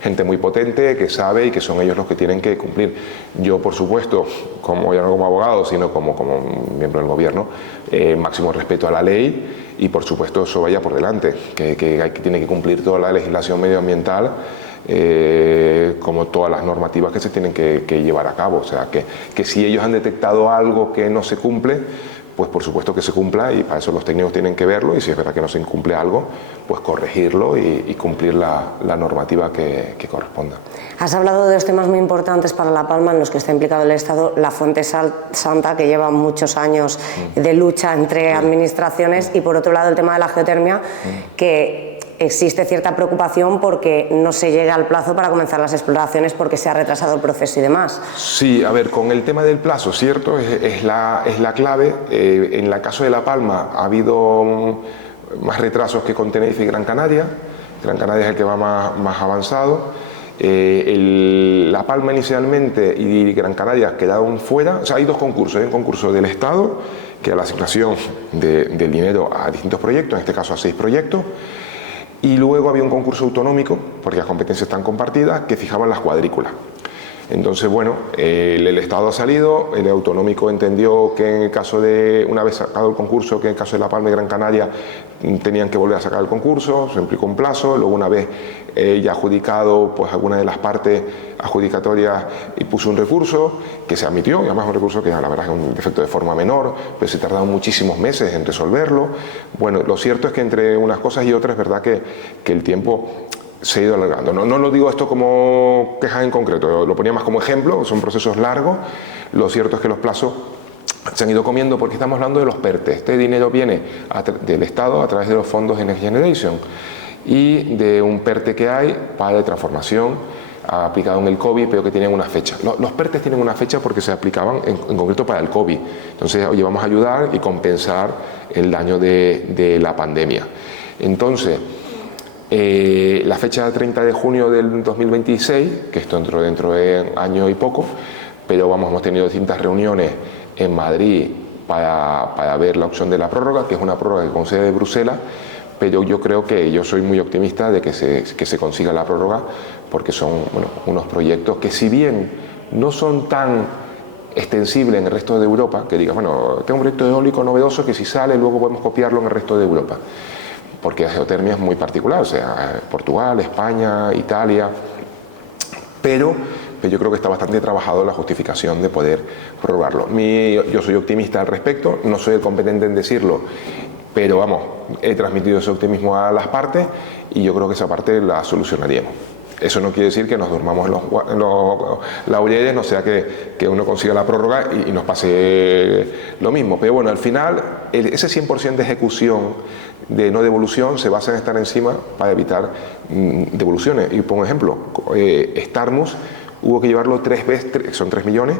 gente muy potente que sabe y que son ellos los que tienen que cumplir. Yo, por supuesto, ya no como abogado, sino como miembro del gobierno, máximo respeto a la ley y por supuesto eso vaya por delante, que tiene que cumplir toda la legislación medioambiental, como todas las normativas que se tienen que llevar a cabo. O sea, que si ellos han detectado algo que no se cumple, pues por supuesto que se cumpla, y para eso los técnicos tienen que verlo, y si es verdad que no se incumple algo, pues corregirlo y cumplir la normativa que corresponda. Has hablado de dos temas muy importantes para La Palma en los que está implicado el Estado: la Fuente Santa, que lleva muchos años de lucha entre administraciones, y por otro lado el tema de la geotermia, que existe cierta preocupación porque no se llega al plazo para comenzar las exploraciones porque se ha retrasado el proceso y demás. Sí, a ver, con el tema del plazo, cierto, es la clave. En el caso de La Palma ha habido más retrasos que con Tenerife y Gran Canaria. Gran Canaria es el que va más avanzado. La Palma inicialmente y Gran Canaria quedaron fuera. O sea, hay dos concursos. Hay un concurso del Estado, que es la asignación del dinero a distintos proyectos, en este caso a 6 proyectos. Y luego había un concurso autonómico, porque las competencias están compartidas, que fijaban las cuadrículas. Entonces, bueno, el Estado ha salido, el autonómico entendió que en el caso de, una vez sacado el concurso, que en el caso de La Palma y Gran Canaria tenían que volver a sacar el concurso, se implicó un plazo. Luego, una vez ya adjudicado, pues alguna de las partes adjudicatorias y puso un recurso que se admitió, y además un recurso que la verdad es un defecto de forma menor, pero se tardaron muchísimos meses en resolverlo. Bueno, lo cierto es que entre unas cosas y otras es verdad que el tiempo se ha ido alargando. No lo digo esto como queja en concreto, lo ponía más como ejemplo, son procesos largos. Lo cierto es que los plazos se han ido comiendo porque estamos hablando de los PERTE. Este dinero viene del Estado a través de los fondos de Next Generation y de un PERTE que hay para transformación aplicado en el COVID, pero que tienen una fecha. Los PERTE tienen una fecha porque se aplicaban en concreto para el COVID. Entonces, oye, vamos a ayudar y compensar el daño de la pandemia. Entonces, la fecha 30 de junio del 2026, que esto entró dentro de año y poco, pero hemos tenido distintas reuniones en Madrid para ver la opción de la prórroga, que es una prórroga que concede Bruselas, pero yo creo que yo soy muy optimista de que se consiga la prórroga, porque son unos proyectos que, si bien no son tan extensibles en el resto de Europa, que digas, bueno, tengo un proyecto eólico novedoso que si sale luego podemos copiarlo en el resto de Europa, porque la geotermia es muy particular, o sea, Portugal, España, Italia, pero yo creo que está bastante trabajado la justificación de poder prorrogarlo. Yo soy optimista al respecto, no soy el competente en decirlo, pero vamos, he transmitido ese optimismo a las partes y yo creo que esa parte la solucionaríamos. Eso no quiere decir que nos durmamos en los laureles, no sea que uno consiga la prórroga y nos pase lo mismo. Pero bueno, al final, ese 100% de ejecución, de no devolución, se basa en estar encima para evitar devoluciones. Y por ejemplo, Starmus hubo que llevarlo 3 veces, son 3 millones,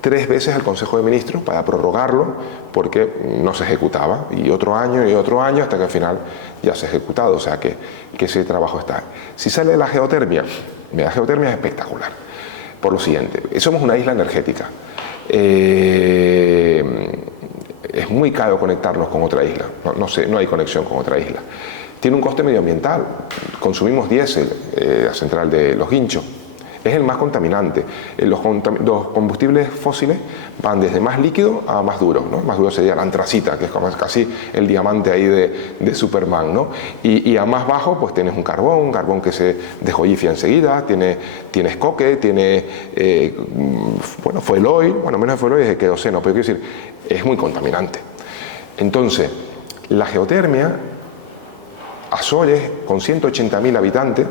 3 veces al Consejo de Ministros para prorrogarlo porque no se ejecutaba, y otro año hasta que al final ya se ha ejecutado. O sea que ese trabajo está. Si sale la geotermia es espectacular por lo siguiente: somos una isla energética, es muy caro conectarnos con otra isla, no hay conexión con otra isla, tiene un coste medioambiental, consumimos diésel, la central de Los Guinchos es el más contaminante. Los combustibles fósiles van desde más líquido a más duro, ¿no? Más duro sería la antracita, que es como casi el diamante ahí de Superman, ¿no? Y a más bajo pues tienes un carbón que se desjoyifia enseguida, tienes coque, tiene fuel oil, menos fuel oil es el queroseno, pero quiero decir, es muy contaminante. Entonces, la geotermia, Azores, con 180.000 habitantes,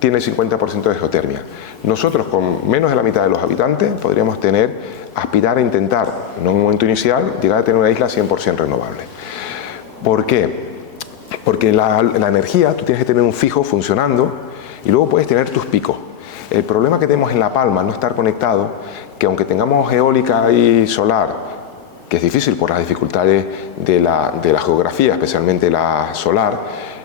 tiene el 50% de geotermia. Nosotros, con menos de la mitad de los habitantes, podríamos aspirar a intentar, en un momento inicial, llegar a tener una isla 100% renovable. ¿Por qué? Porque la energía, tú tienes que tener un fijo funcionando y luego puedes tener tus picos. El problema que tenemos en La Palma, no estar conectado, que aunque tengamos eólica y solar, que es difícil por las dificultades de la geografía, especialmente la solar,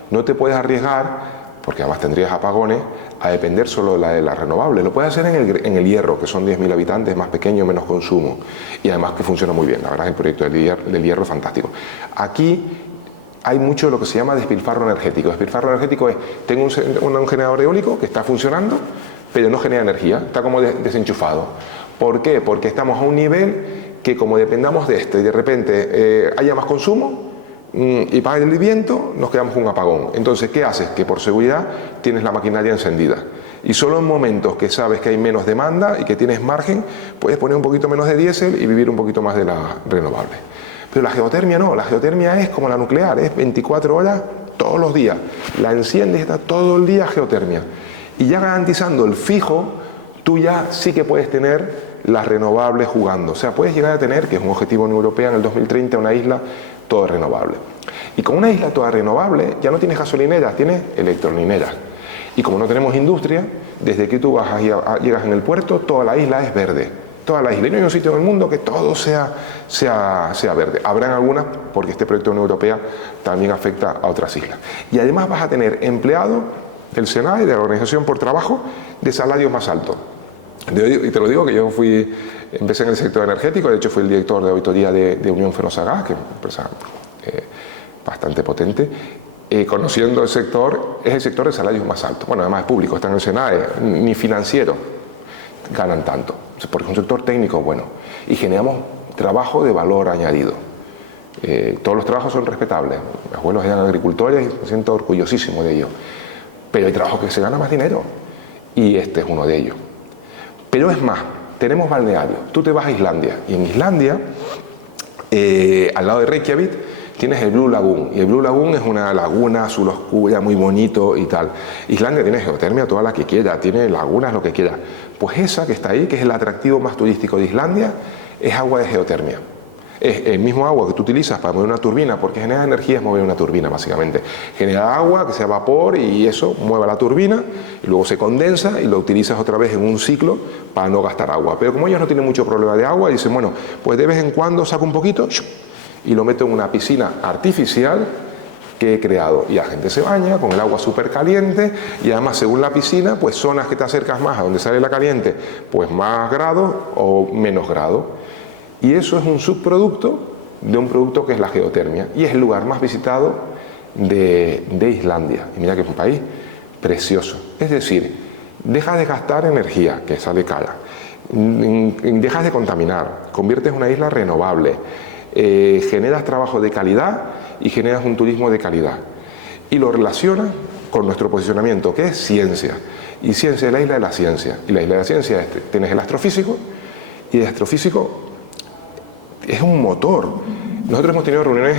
no te puedes arriesgar, porque además tendrías apagones, a depender solo de la renovable. Lo puedes hacer en el Hierro, que son 10.000 habitantes, más pequeño, menos consumo, y además que funciona muy bien. La verdad es que el proyecto del Hierro es fantástico. Aquí hay mucho de lo que se llama despilfarro energético. Despilfarro energético es, tengo un generador eólico que está funcionando, pero no genera energía, está como desenchufado. ¿Por qué? Porque estamos a un nivel que, como dependamos de y de repente haya más consumo y pague el viento, nos quedamos con un apagón. Entonces, ¿qué haces? Que por seguridad tienes la maquinaria encendida. Y solo en momentos que sabes que hay menos demanda y que tienes margen, puedes poner un poquito menos de diésel y vivir un poquito más de la renovable. Pero la geotermia no, la geotermia es como la nuclear, es 24 horas todos los días. La enciendes y está todo el día geotermia. Y ya garantizando el fijo, tú ya sí que puedes tener las renovables jugando. O sea, puedes llegar a tener, que es un objetivo en Europea en el 2030, una isla toda renovable. Y con una isla toda renovable ya no tienes gasolineras, tienes electrolineras. Y como no tenemos industria, desde que tú llegas en el puerto, toda la isla es verde. Toda la isla. Y no hay un sitio en el mundo que todo sea verde. Habrán algunas, porque este proyecto de la Unión Europea también afecta a otras islas. Y además vas a tener empleados del SENAE, de la Organización por Trabajo, de salarios más altos. Y te lo digo que yo empecé en el sector energético, de hecho fui el director de auditoría de Unión Fenosa Gas, que es una empresa bastante potente. Conociendo el sector, es el sector de salarios más altos. Bueno, además es público, está en el SENAE, ni financiero ganan tanto, porque es un sector técnico bueno. Y generamos trabajo de valor añadido. Todos los trabajos son respetables. Mis abuelos eran agricultores y me siento orgullosísimo de ello. Pero hay trabajos que se gana más dinero. Y este es uno de ellos. Pero es más, tenemos balnearios. Tú te vas a Islandia. Y en Islandia, al lado de Reykjavik, tienes el Blue Lagoon. Y el Blue Lagoon es una laguna azul oscura, muy bonito y tal. Islandia tiene geotermia toda la que quiera, tiene lagunas lo que quiera. Pues esa que está ahí, que es el atractivo más turístico de Islandia, es agua de geotermia. Es el mismo agua que tú utilizas para mover una turbina, porque generar energía es mover una turbina, básicamente. Genera agua que sea vapor y eso mueve la turbina y luego se condensa y lo utilizas otra vez en un ciclo para no gastar agua. Pero como ellos no tienen mucho problema de agua, dicen, bueno, pues de vez en cuando saco un poquito y lo meto en una piscina artificial que he creado. Y la gente se baña con el agua súper caliente y además, según la piscina, pues zonas que te acercas más a donde sale la caliente, pues más grados o menos grados. Y eso es un subproducto de un producto que es la geotermia. Y es el lugar más visitado de Islandia. Y mira que es un país precioso. Es decir, dejas de gastar energía, que sale cara. Dejas de contaminar. Conviertes una isla renovable. Generas trabajo de calidad y generas un turismo de calidad. Y lo relacionas con nuestro posicionamiento, que es ciencia. Y ciencia es la isla de la ciencia. Y la isla de la ciencia tienes el astrofísico, y el astrofísico es un motor. Nosotros hemos tenido reuniones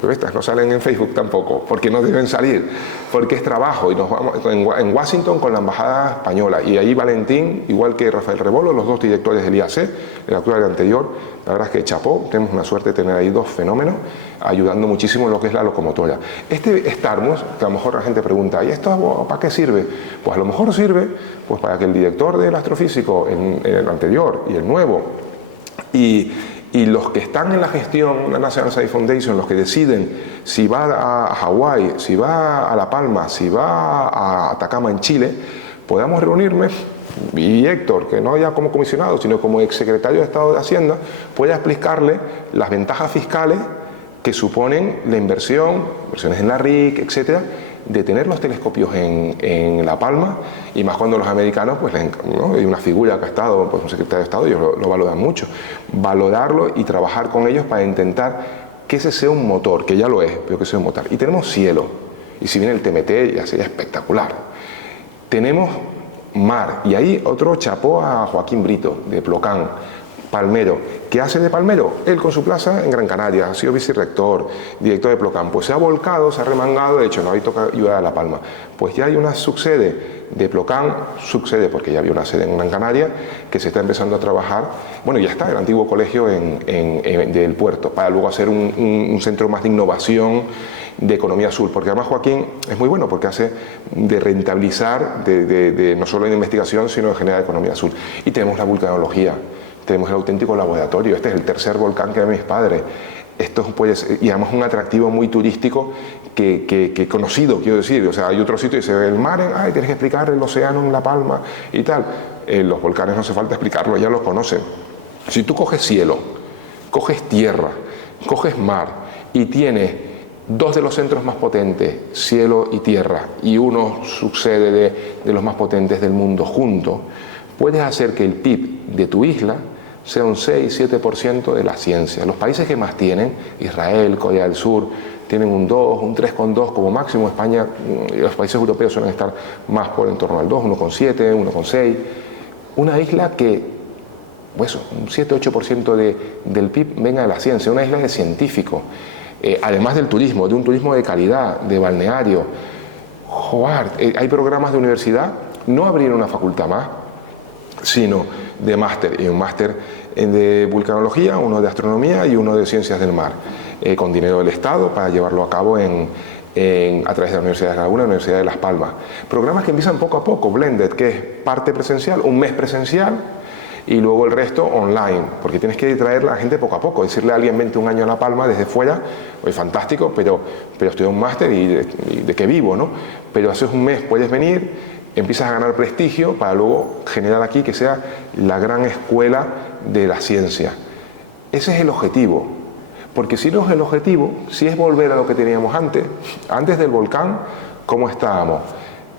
pero estas no salen en Facebook tampoco, porque no deben salir, porque es trabajo, y nos vamos en Washington con la embajada española, y ahí Valentín, igual que Rafael Rebolo, los dos directores del IAC, el actual y el anterior, la verdad es que chapó, tenemos una suerte de tener ahí dos fenómenos, ayudando muchísimo en lo que es la locomotora. Este Starmus, que a lo mejor la gente pregunta, ¿y esto para qué sirve? Pues a lo mejor sirve pues para que el director del astrofísico, el anterior y el nuevo, y los que están en la gestión, la National Science Foundation, los que deciden si va a Hawái, si va a La Palma, si va a Atacama en Chile, podamos reunirme y Héctor, que no ya como comisionado, sino como exsecretario de Estado de Hacienda, pueda explicarle las ventajas fiscales que suponen la inversiones en la RIC, etcétera, de tener los telescopios en La Palma, y más cuando los americanos, pues ¿no? Hay una figura que ha estado, pues un secretario de Estado, ellos lo valoran mucho, valorarlo y trabajar con ellos para intentar que ese sea un motor, que ya lo es, pero que sea un motor. Y tenemos cielo, y si viene el TMT ya sería espectacular. Tenemos mar, y ahí otro chapó a Joaquín Brito, de Plocán. palmero. ¿Qué hace de palmero? Él con su plaza en Gran Canaria, ha sido vicerrector, director de Plocán, pues se ha volcado, se ha remangado, de hecho, no, ahí toca ayudar a La Palma. Pues ya hay una subsede de Plocán, subsede porque ya había una sede en Gran Canaria, que se está empezando a trabajar, bueno, ya está el antiguo colegio del puerto, para luego hacer un centro más de innovación, de economía azul, porque además Joaquín es muy bueno porque hace de rentabilizar, no solo en investigación, sino en generar economía azul. Y tenemos la vulcanología, tenemos el auténtico laboratorio, este es el tercer volcán que ven mis padres. Esto puede ser, y además un atractivo muy turístico que conocido, quiero decir, o sea, hay otro sitio y se ve el mar, tienes que explicar el océano en La Palma y tal. Los volcanes no hace falta explicarlo, ya los conocen. Si tú coges cielo, coges tierra, coges mar y tienes dos de los centros más potentes, cielo y tierra, y uno sucede de los más potentes del mundo juntos, puedes hacer que el PIB de tu isla sea un 6-7% de la ciencia. Los países que más tienen, Israel, Corea del Sur, tienen un 2, un 3,2 como máximo. España, los países europeos suelen estar más por en torno al 2, 1,7, 1,6. Una isla que, pues, un 7-8% del PIB venga de la ciencia, una isla de científicos. Además del turismo, de un turismo de calidad, de balneario. Joder, hay programas de universidad, no abrieron una facultad más, sino de máster, y un máster de vulcanología, uno de astronomía y uno de ciencias del mar, con dinero del Estado para llevarlo a cabo a través de la Universidad de Laguna y la Universidad de Las Palmas. Programas que empiezan poco a poco, blended, que es parte presencial, un mes presencial, y luego el resto online, porque tienes que traer a la gente poco a poco, decirle a alguien vente un año a La Palma desde fuera, oye, fantástico, pero estudié un máster y de qué vivo, ¿no? Pero haces un mes, puedes venir, empiezas a ganar prestigio para luego generar aquí que sea la gran escuela de la ciencia. Ese es el objetivo, porque si no es el objetivo, si es volver a lo que teníamos antes del volcán, ¿cómo estábamos?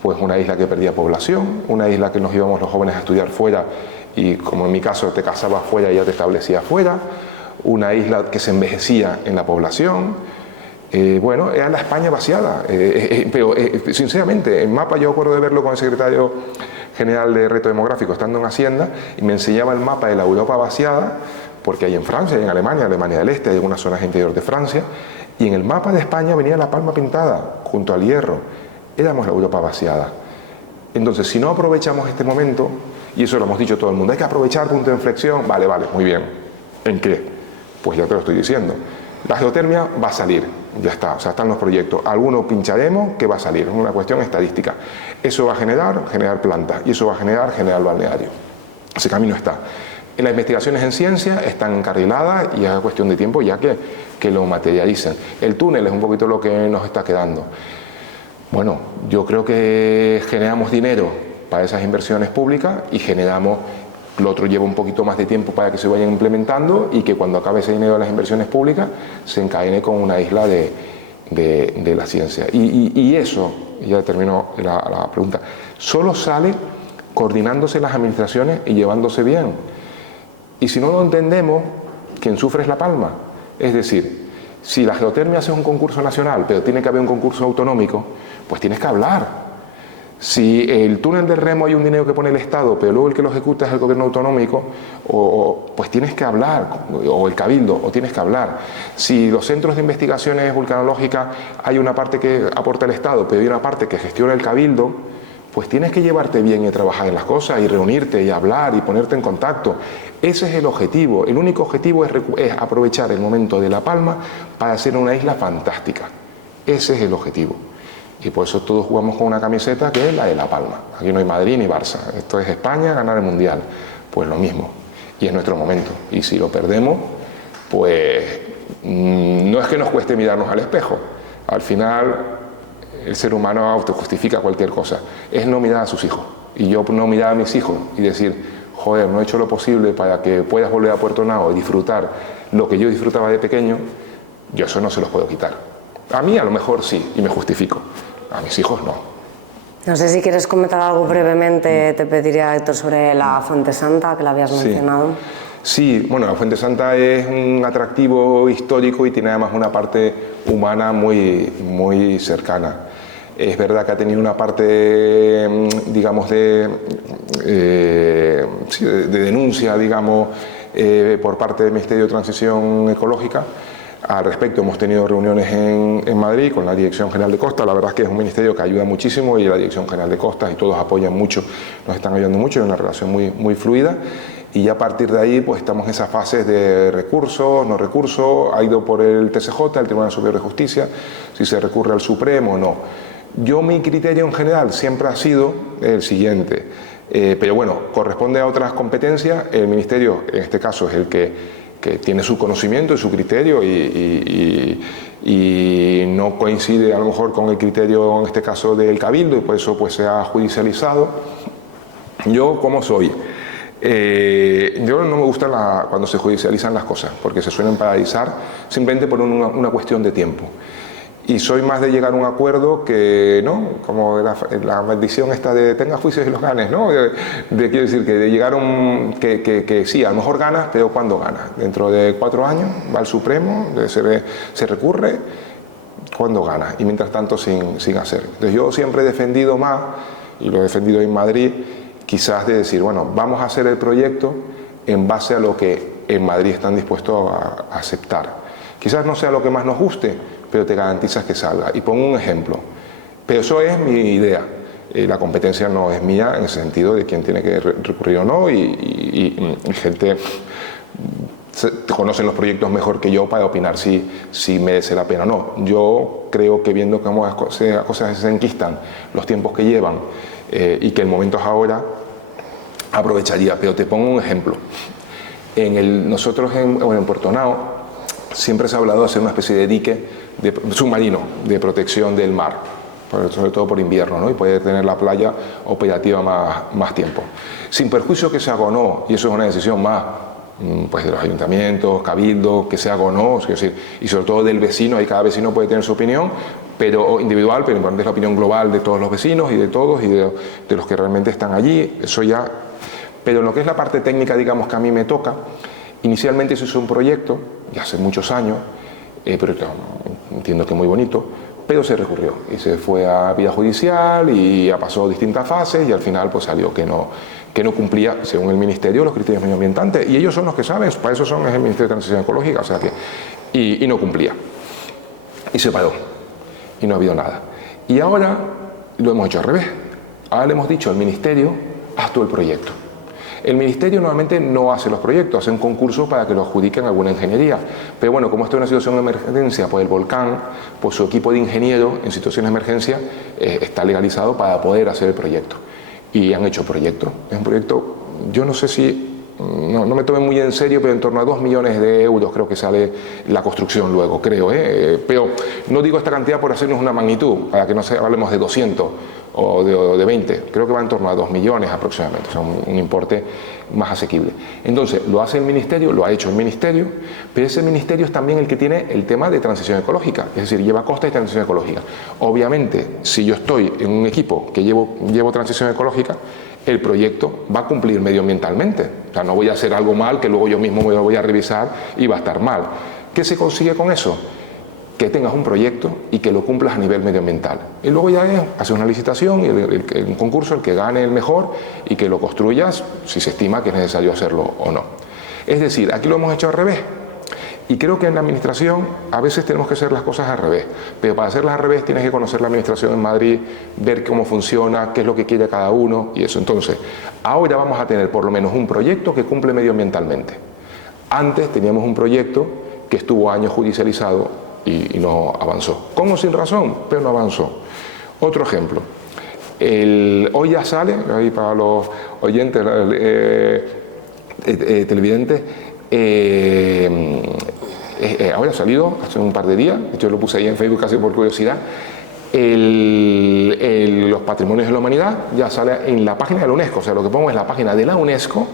Pues una isla que perdía población, una isla que nos íbamos los jóvenes a estudiar fuera y como en mi caso te casabas fuera y ya te establecías fuera, una isla que se envejecía en la población. Bueno, era la España vaciada, pero sinceramente, el mapa yo acuerdo de verlo con el secretario general de Reto Demográfico estando en Hacienda y me enseñaba el mapa de la Europa vaciada, porque hay en Francia, hay en Alemania del Este, hay algunas zonas interior de Francia, y en el mapa de España venía La Palma pintada, junto al Hierro. Éramos la Europa vaciada. Entonces, si no aprovechamos este momento, y eso lo hemos dicho todo el mundo, hay que aprovechar punto de inflexión, vale, muy bien. ¿En qué? Pues ya te lo estoy diciendo. La geotermia va a salir, ya está, o sea, están los proyectos. Algunos pincharemos que va a salir, es una cuestión estadística. Eso va a generar plantas, y eso va a generar balneario. Ese camino está. Las investigaciones en ciencia están encarriladas y es cuestión de tiempo ya que lo materialicen. El túnel es un poquito lo que nos está quedando. Bueno, yo creo que generamos dinero para esas inversiones públicas y generamos, lo otro lleva un poquito más de tiempo para que se vayan implementando y que cuando acabe ese dinero de las inversiones públicas se encadene con una isla de la ciencia. Y eso, ya termino la pregunta, solo sale coordinándose las administraciones y llevándose bien. Y si no lo entendemos, quien sufre es La Palma. Es decir, si la geotermia hace un concurso nacional, pero tiene que haber un concurso autonómico, pues tienes que hablar. Si el túnel del Remo hay un dinero que pone el Estado, pero luego el que lo ejecuta es el gobierno autonómico, pues tienes que hablar, o el Cabildo, o tienes que hablar. Si los centros de investigaciones vulcanológicas hay una parte que aporta el Estado, pero hay una parte que gestiona el Cabildo, pues tienes que llevarte bien y trabajar en las cosas, y reunirte, y hablar, y ponerte en contacto. Ese es el objetivo. El único objetivo es aprovechar el momento de La Palma para hacer una isla fantástica. Ese es el objetivo. Y por eso todos jugamos con una camiseta que es la de La Palma. Aquí no hay Madrid ni Barça. Esto es España, ganar el Mundial. Pues lo mismo. Y es nuestro momento. Y si lo perdemos, pues no es que nos cueste mirarnos al espejo. Al final, el ser humano autojustifica cualquier cosa. Es no mirar a sus hijos. Y yo no mirar a mis hijos y decir, joder, no he hecho lo posible para que puedas volver a Puerto Nao y disfrutar lo que yo disfrutaba de pequeño, yo eso no se los puedo quitar. A mí a lo mejor sí, y me justifico. A mis hijos no. No sé si quieres comentar algo brevemente, te pediría, Héctor, sobre la Fuente Santa, que la habías mencionado. Sí, bueno, la Fuente Santa es un atractivo histórico y tiene además una parte humana muy cercana. Es verdad que ha tenido una parte, digamos, de denuncia, digamos, por parte del Ministerio de Transición Ecológica. Al respecto hemos tenido reuniones en Madrid con la Dirección General de Costas. La verdad es que es un ministerio que ayuda muchísimo y la Dirección General de Costas y todos apoyan mucho, nos están ayudando mucho, es una relación muy fluida. Y ya a partir de ahí pues estamos en esas fases de recursos, no recursos, ha ido por el TSJ, el Tribunal Superior de Justicia, si se recurre al Supremo o no. Mi criterio en general siempre ha sido el siguiente, pero bueno, corresponde a otras competencias, el Ministerio en este caso es el que tiene su conocimiento y su criterio y no coincide a lo mejor con el criterio en este caso del Cabildo y por eso pues se ha judicializado. Yo, ¿cómo soy? Yo no me gusta cuando se judicializan las cosas porque se suelen paralizar simplemente por una cuestión de tiempo. Y soy más de llegar a un acuerdo que, ¿no? Como la maldición esta de tenga juicios y los ganes, ¿no? Quiero decir, que de llegar a que sí, a lo mejor ganas, pero ¿cuándo ganas? Dentro de 4 años va al Supremo, se recurre, ¿cuándo ganas? Y mientras tanto sin hacer. Entonces yo siempre he defendido más, y lo he defendido en Madrid, quizás de decir, bueno, vamos a hacer el proyecto en base a lo que en Madrid están dispuestos a aceptar. Quizás no sea lo que más nos guste, pero te garantizas que salga. Y pongo un ejemplo. Pero eso es mi idea. La competencia no es mía en el sentido de quién tiene que recurrir o no y gente conocen los proyectos mejor que yo para opinar si merece la pena o no. Yo creo que viendo cómo las cosas se enquistan, los tiempos que llevan y que el momento es ahora, aprovecharía. Pero te pongo un ejemplo. Nosotros en Puerto Nao siempre se ha hablado de hacer una especie de dique submarino de protección del mar, sobre todo por invierno, ¿no? Y poder tener la playa operativa más tiempo. Sin perjuicio que se haga o no, y eso es una decisión más pues de los ayuntamientos, cabildos, que se haga o no, es decir, y sobre todo del vecino, y cada vecino puede tener su opinión, pero individual, pero importante es la opinión global de todos los vecinos y de todos y de los que realmente están allí, eso ya. Pero en lo que es la parte técnica, digamos, que a mí me toca, inicialmente se hizo un proyecto, ya hace muchos años, pero entiendo que muy bonito, pero se recurrió y se fue a vía judicial y pasó distintas fases y al final pues salió que no cumplía, según el Ministerio, los criterios medioambientales, y ellos son los que saben, para eso es el Ministerio de Transición Ecológica, o sea que, y no cumplía, y se paró, y no ha habido nada. Y ahora lo hemos hecho al revés, ahora le hemos dicho al Ministerio, haz tú el proyecto. El Ministerio normalmente no hace los proyectos, hace un concurso para que lo adjudiquen alguna ingeniería. Pero bueno, como esto es una situación de emergencia por el volcán, pues su equipo de ingenieros en situaciones de emergencia está legalizado para poder hacer el proyecto. Y han hecho proyectos. Es un proyecto, yo no sé si, no me tomen muy en serio, pero en torno a 2 millones de euros creo que sale la construcción luego, creo. Pero no digo esta cantidad por hacernos una magnitud, para que no hablemos de 200 o de 20, creo que va en torno a 2 millones aproximadamente, o sea, un importe más asequible. Entonces, lo hace el Ministerio, lo ha hecho el Ministerio, pero ese Ministerio es también el que tiene el tema de transición ecológica, es decir, lleva costas y transición ecológica. Obviamente, si yo estoy en un equipo que llevo transición ecológica, el proyecto va a cumplir medioambientalmente, o sea, no voy a hacer algo mal que luego yo mismo me lo voy a revisar y va a estar mal. ¿Qué se consigue con eso? Que tengas un proyecto y que lo cumplas a nivel medioambiental. Y luego ya haces una licitación y un concurso, el que gane el mejor y que lo construyas si se estima que es necesario hacerlo o no. Es decir, aquí lo hemos hecho al revés. Y creo que en la administración a veces tenemos que hacer las cosas al revés. Pero para hacerlas al revés tienes que conocer la administración en Madrid, ver cómo funciona, qué es lo que quiere cada uno y eso. Entonces, ahora vamos a tener por lo menos un proyecto que cumple medioambientalmente. Antes teníamos un proyecto que estuvo años judicializado y no avanzó, con o sin razón, pero no avanzó. Otro ejemplo, hoy ya sale, ahí para los oyentes televidentes, ahora ha salido hace un par de días, yo lo puse ahí en Facebook casi por curiosidad, los patrimonios de la humanidad ya sale en la página de la UNESCO, o sea, lo que pongo es la página de la UNESCO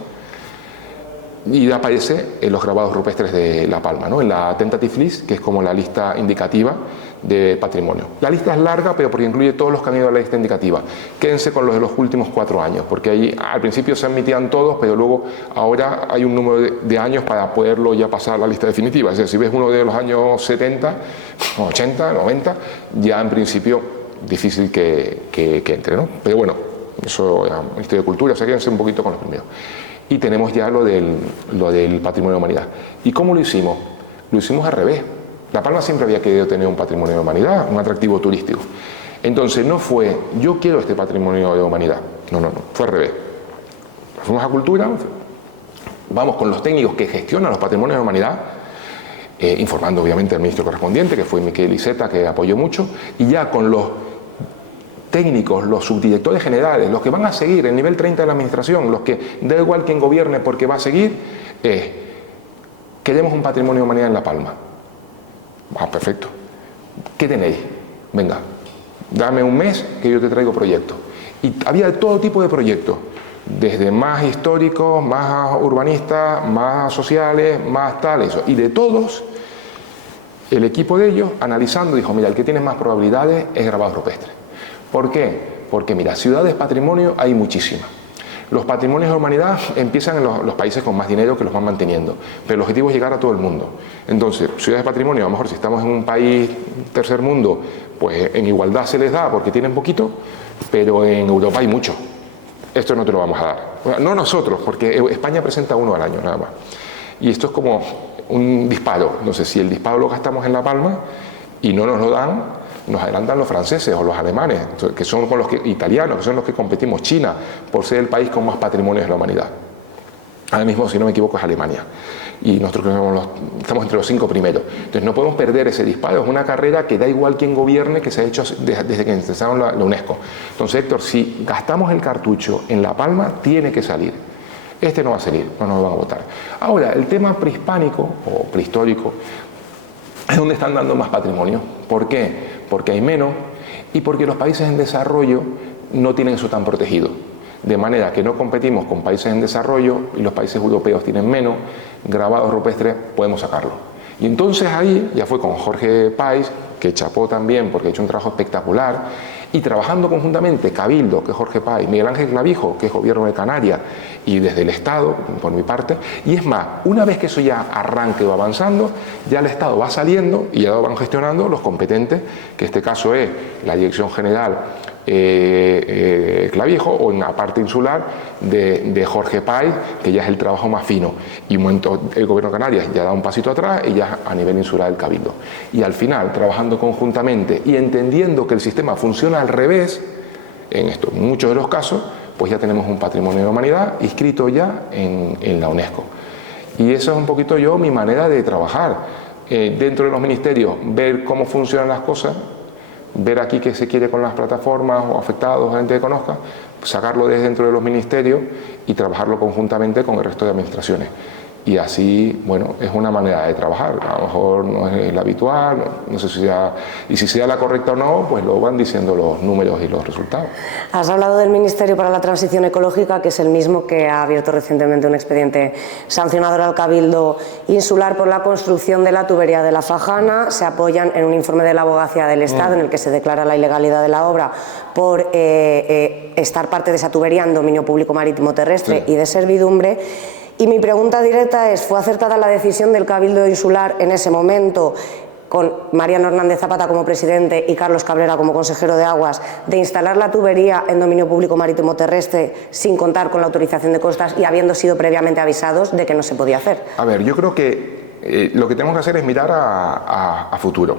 y aparece en los grabados rupestres de La Palma, ¿no? En la Tentative List, que es como la lista indicativa de patrimonio. La lista es larga, pero porque incluye todos los que han ido a la lista indicativa. Quédense con los de los últimos 4 años, porque ahí al principio se admitían todos, pero luego ahora hay un número de años para poderlo ya pasar a la lista definitiva. Es decir, si ves uno de los años 70, 80, 90, ya en principio difícil que entre, ¿no? Pero bueno, eso es Ministerio de Cultura, o sea, quédense un poquito con los primeros. y tenemos ya lo del patrimonio de humanidad. ¿Y cómo lo hicimos? Lo hicimos al revés. La Palma siempre había querido tener un patrimonio de humanidad, un atractivo turístico. Entonces no fue, yo quiero este patrimonio de humanidad. No, fue al revés. Fuimos a Cultura, vamos con los técnicos que gestionan los patrimonios de humanidad, informando obviamente al ministro correspondiente, que fue Miquel Iceta, que apoyó mucho, y ya con los técnicos, los subdirectores generales, los que van a seguir el nivel 30 de la administración, los que da igual quien gobierne porque va a seguir, queremos un patrimonio de humanidad en La Palma. Perfecto. ¿Qué tenéis? Venga, dame un mes que yo te traigo proyectos. Y había todo tipo de proyectos, desde más históricos, más urbanistas, más sociales, más tal, eso. Y de todos, el equipo de ellos, analizando, dijo, mira, el que tiene más probabilidades es Grabados Rupestres. ¿Por qué? Porque, mira, ciudades patrimonio hay muchísimas. Los patrimonios de humanidad empiezan en los países con más dinero que los van manteniendo, pero el objetivo es llegar a todo el mundo. Entonces, ciudades de patrimonio, a lo mejor si estamos en un país tercer mundo, pues en igualdad se les da porque tienen poquito, pero en Europa hay mucho. Esto no te lo vamos a dar. No nosotros, porque España presenta uno al año nada más. Y esto es como un disparo. Entonces, si el disparo lo gastamos en La Palma y no nos lo dan, nos adelantan los franceses o los alemanes, que son con los italianos, que son los que competimos, China, por ser el país con más patrimonios de la humanidad. Ahora mismo, si no me equivoco, es Alemania. Y nosotros estamos entre los 5 primeros. Entonces no podemos perder ese disparo. Es una carrera que da igual quién gobierne, que se ha hecho desde que empezaron la UNESCO. Entonces, Héctor, si gastamos el cartucho en La Palma, tiene que salir. Este no va a salir, no nos lo van a votar. Ahora, el tema prehispánico o prehistórico es donde están dando más patrimonio. ¿Por qué? Porque hay menos y porque los países en desarrollo no tienen eso tan protegido. De manera que no competimos con países en desarrollo y los países europeos tienen menos, Grabados Rupestres podemos sacarlo. Y entonces ahí ya fue con Jorge Páez, que chapó también porque ha hecho un trabajo espectacular, y trabajando conjuntamente Cabildo, que es Jorge Páez, Miguel Ángel Clavijo, que es Gobierno de Canarias, y desde el Estado, por mi parte, y es más, una vez que eso ya arranque o avanzando, ya el Estado va saliendo y ya lo van gestionando los competentes, que en este caso es la Dirección General Clavijo, o en la parte insular de Jorge Páez, que ya es el trabajo más fino, y un momento el Gobierno de Canarias ya da un pasito atrás y ya a nivel insular el Cabildo. Y al final, trabajando conjuntamente y entendiendo que el sistema funciona al revés, en muchos de los casos, pues ya tenemos un patrimonio de humanidad inscrito ya en la UNESCO. Y eso es un poquito mi manera de trabajar. Dentro de los ministerios, ver cómo funcionan las cosas, ver aquí qué se quiere con las plataformas o afectados, gente que conozca, sacarlo desde dentro de los ministerios y trabajarlo conjuntamente con el resto de administraciones. Y así, bueno, es una manera de trabajar. A lo mejor no es la habitual, no sé si sea, y si sea la correcta o no, pues lo van diciendo los números y los resultados. Has hablado del Ministerio para la Transición Ecológica, que es el mismo que ha abierto recientemente un expediente sancionador al Cabildo Insular por la construcción de la tubería de la Fajana. Se apoyan en un informe de la Abogacía del Estado en el que se declara la ilegalidad de la obra por estar parte de esa tubería en dominio público marítimo terrestre y de servidumbre. Y mi pregunta directa es, ¿fue acertada la decisión del Cabildo Insular en ese momento, con Mariano Hernández Zapata como presidente y Carlos Cabrera como consejero de Aguas, de instalar la tubería en dominio público marítimo terrestre sin contar con la autorización de Costas y habiendo sido previamente avisados de que no se podía hacer? A ver, yo creo que lo que tenemos que hacer es mirar a futuro.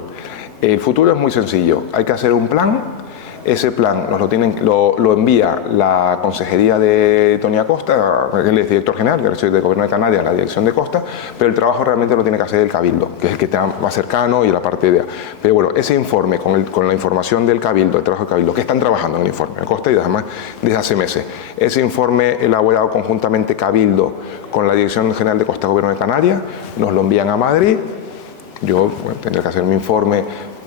El futuro es muy sencillo, hay que hacer un plan. Ese plan nos lo envía la Consejería de Tony Acosta, él es director general del Gobierno de Canarias, la Dirección de Costa, pero el trabajo realmente lo tiene que hacer el Cabildo, que es el que está más cercano y la parte de... Pero bueno, ese informe con la información del Cabildo, el trabajo del Cabildo, que están trabajando en el informe, en Costa y además desde hace meses, ese informe elaborado conjuntamente Cabildo con la Dirección General de Costa Gobierno de Canarias, nos lo envían a Madrid. Yo tendré que hacer mi informe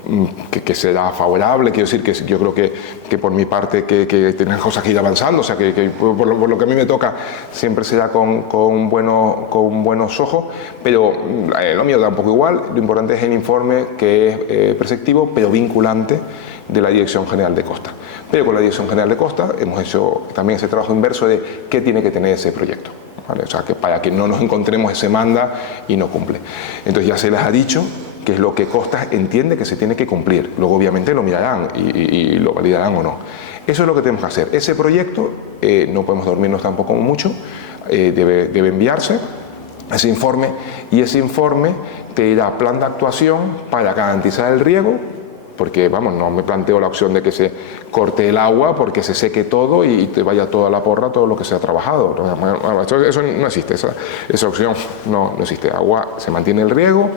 que será favorable, quiero decir que yo creo que por mi parte que tienen cosas que ir avanzando, o sea que por lo que a mí me toca siempre será con buenos ojos, pero lo mío da un poco igual. Lo importante es el informe, que es preceptivo pero vinculante, de la Dirección General de Costa. Pero con la Dirección General de Costa hemos hecho también ese trabajo inverso de qué tiene que tener ese proyecto, ¿vale? O sea, que para que no nos encontremos ese manda y no cumple. Entonces ya se les ha dicho que es lo que Costas entiende que se tiene que cumplir. Luego obviamente lo mirarán y lo validarán o no. Eso es lo que tenemos que hacer. Ese proyecto no podemos dormirnos tampoco mucho debe enviarse ese informe, y ese informe te dirá plan de actuación para garantizar el riego, porque vamos, no me planteo la opción de que se corte el agua porque se seque todo y te vaya toda la porra todo lo que se ha trabajado. Eso no existe, esa opción no existe. Agua, se mantiene el riego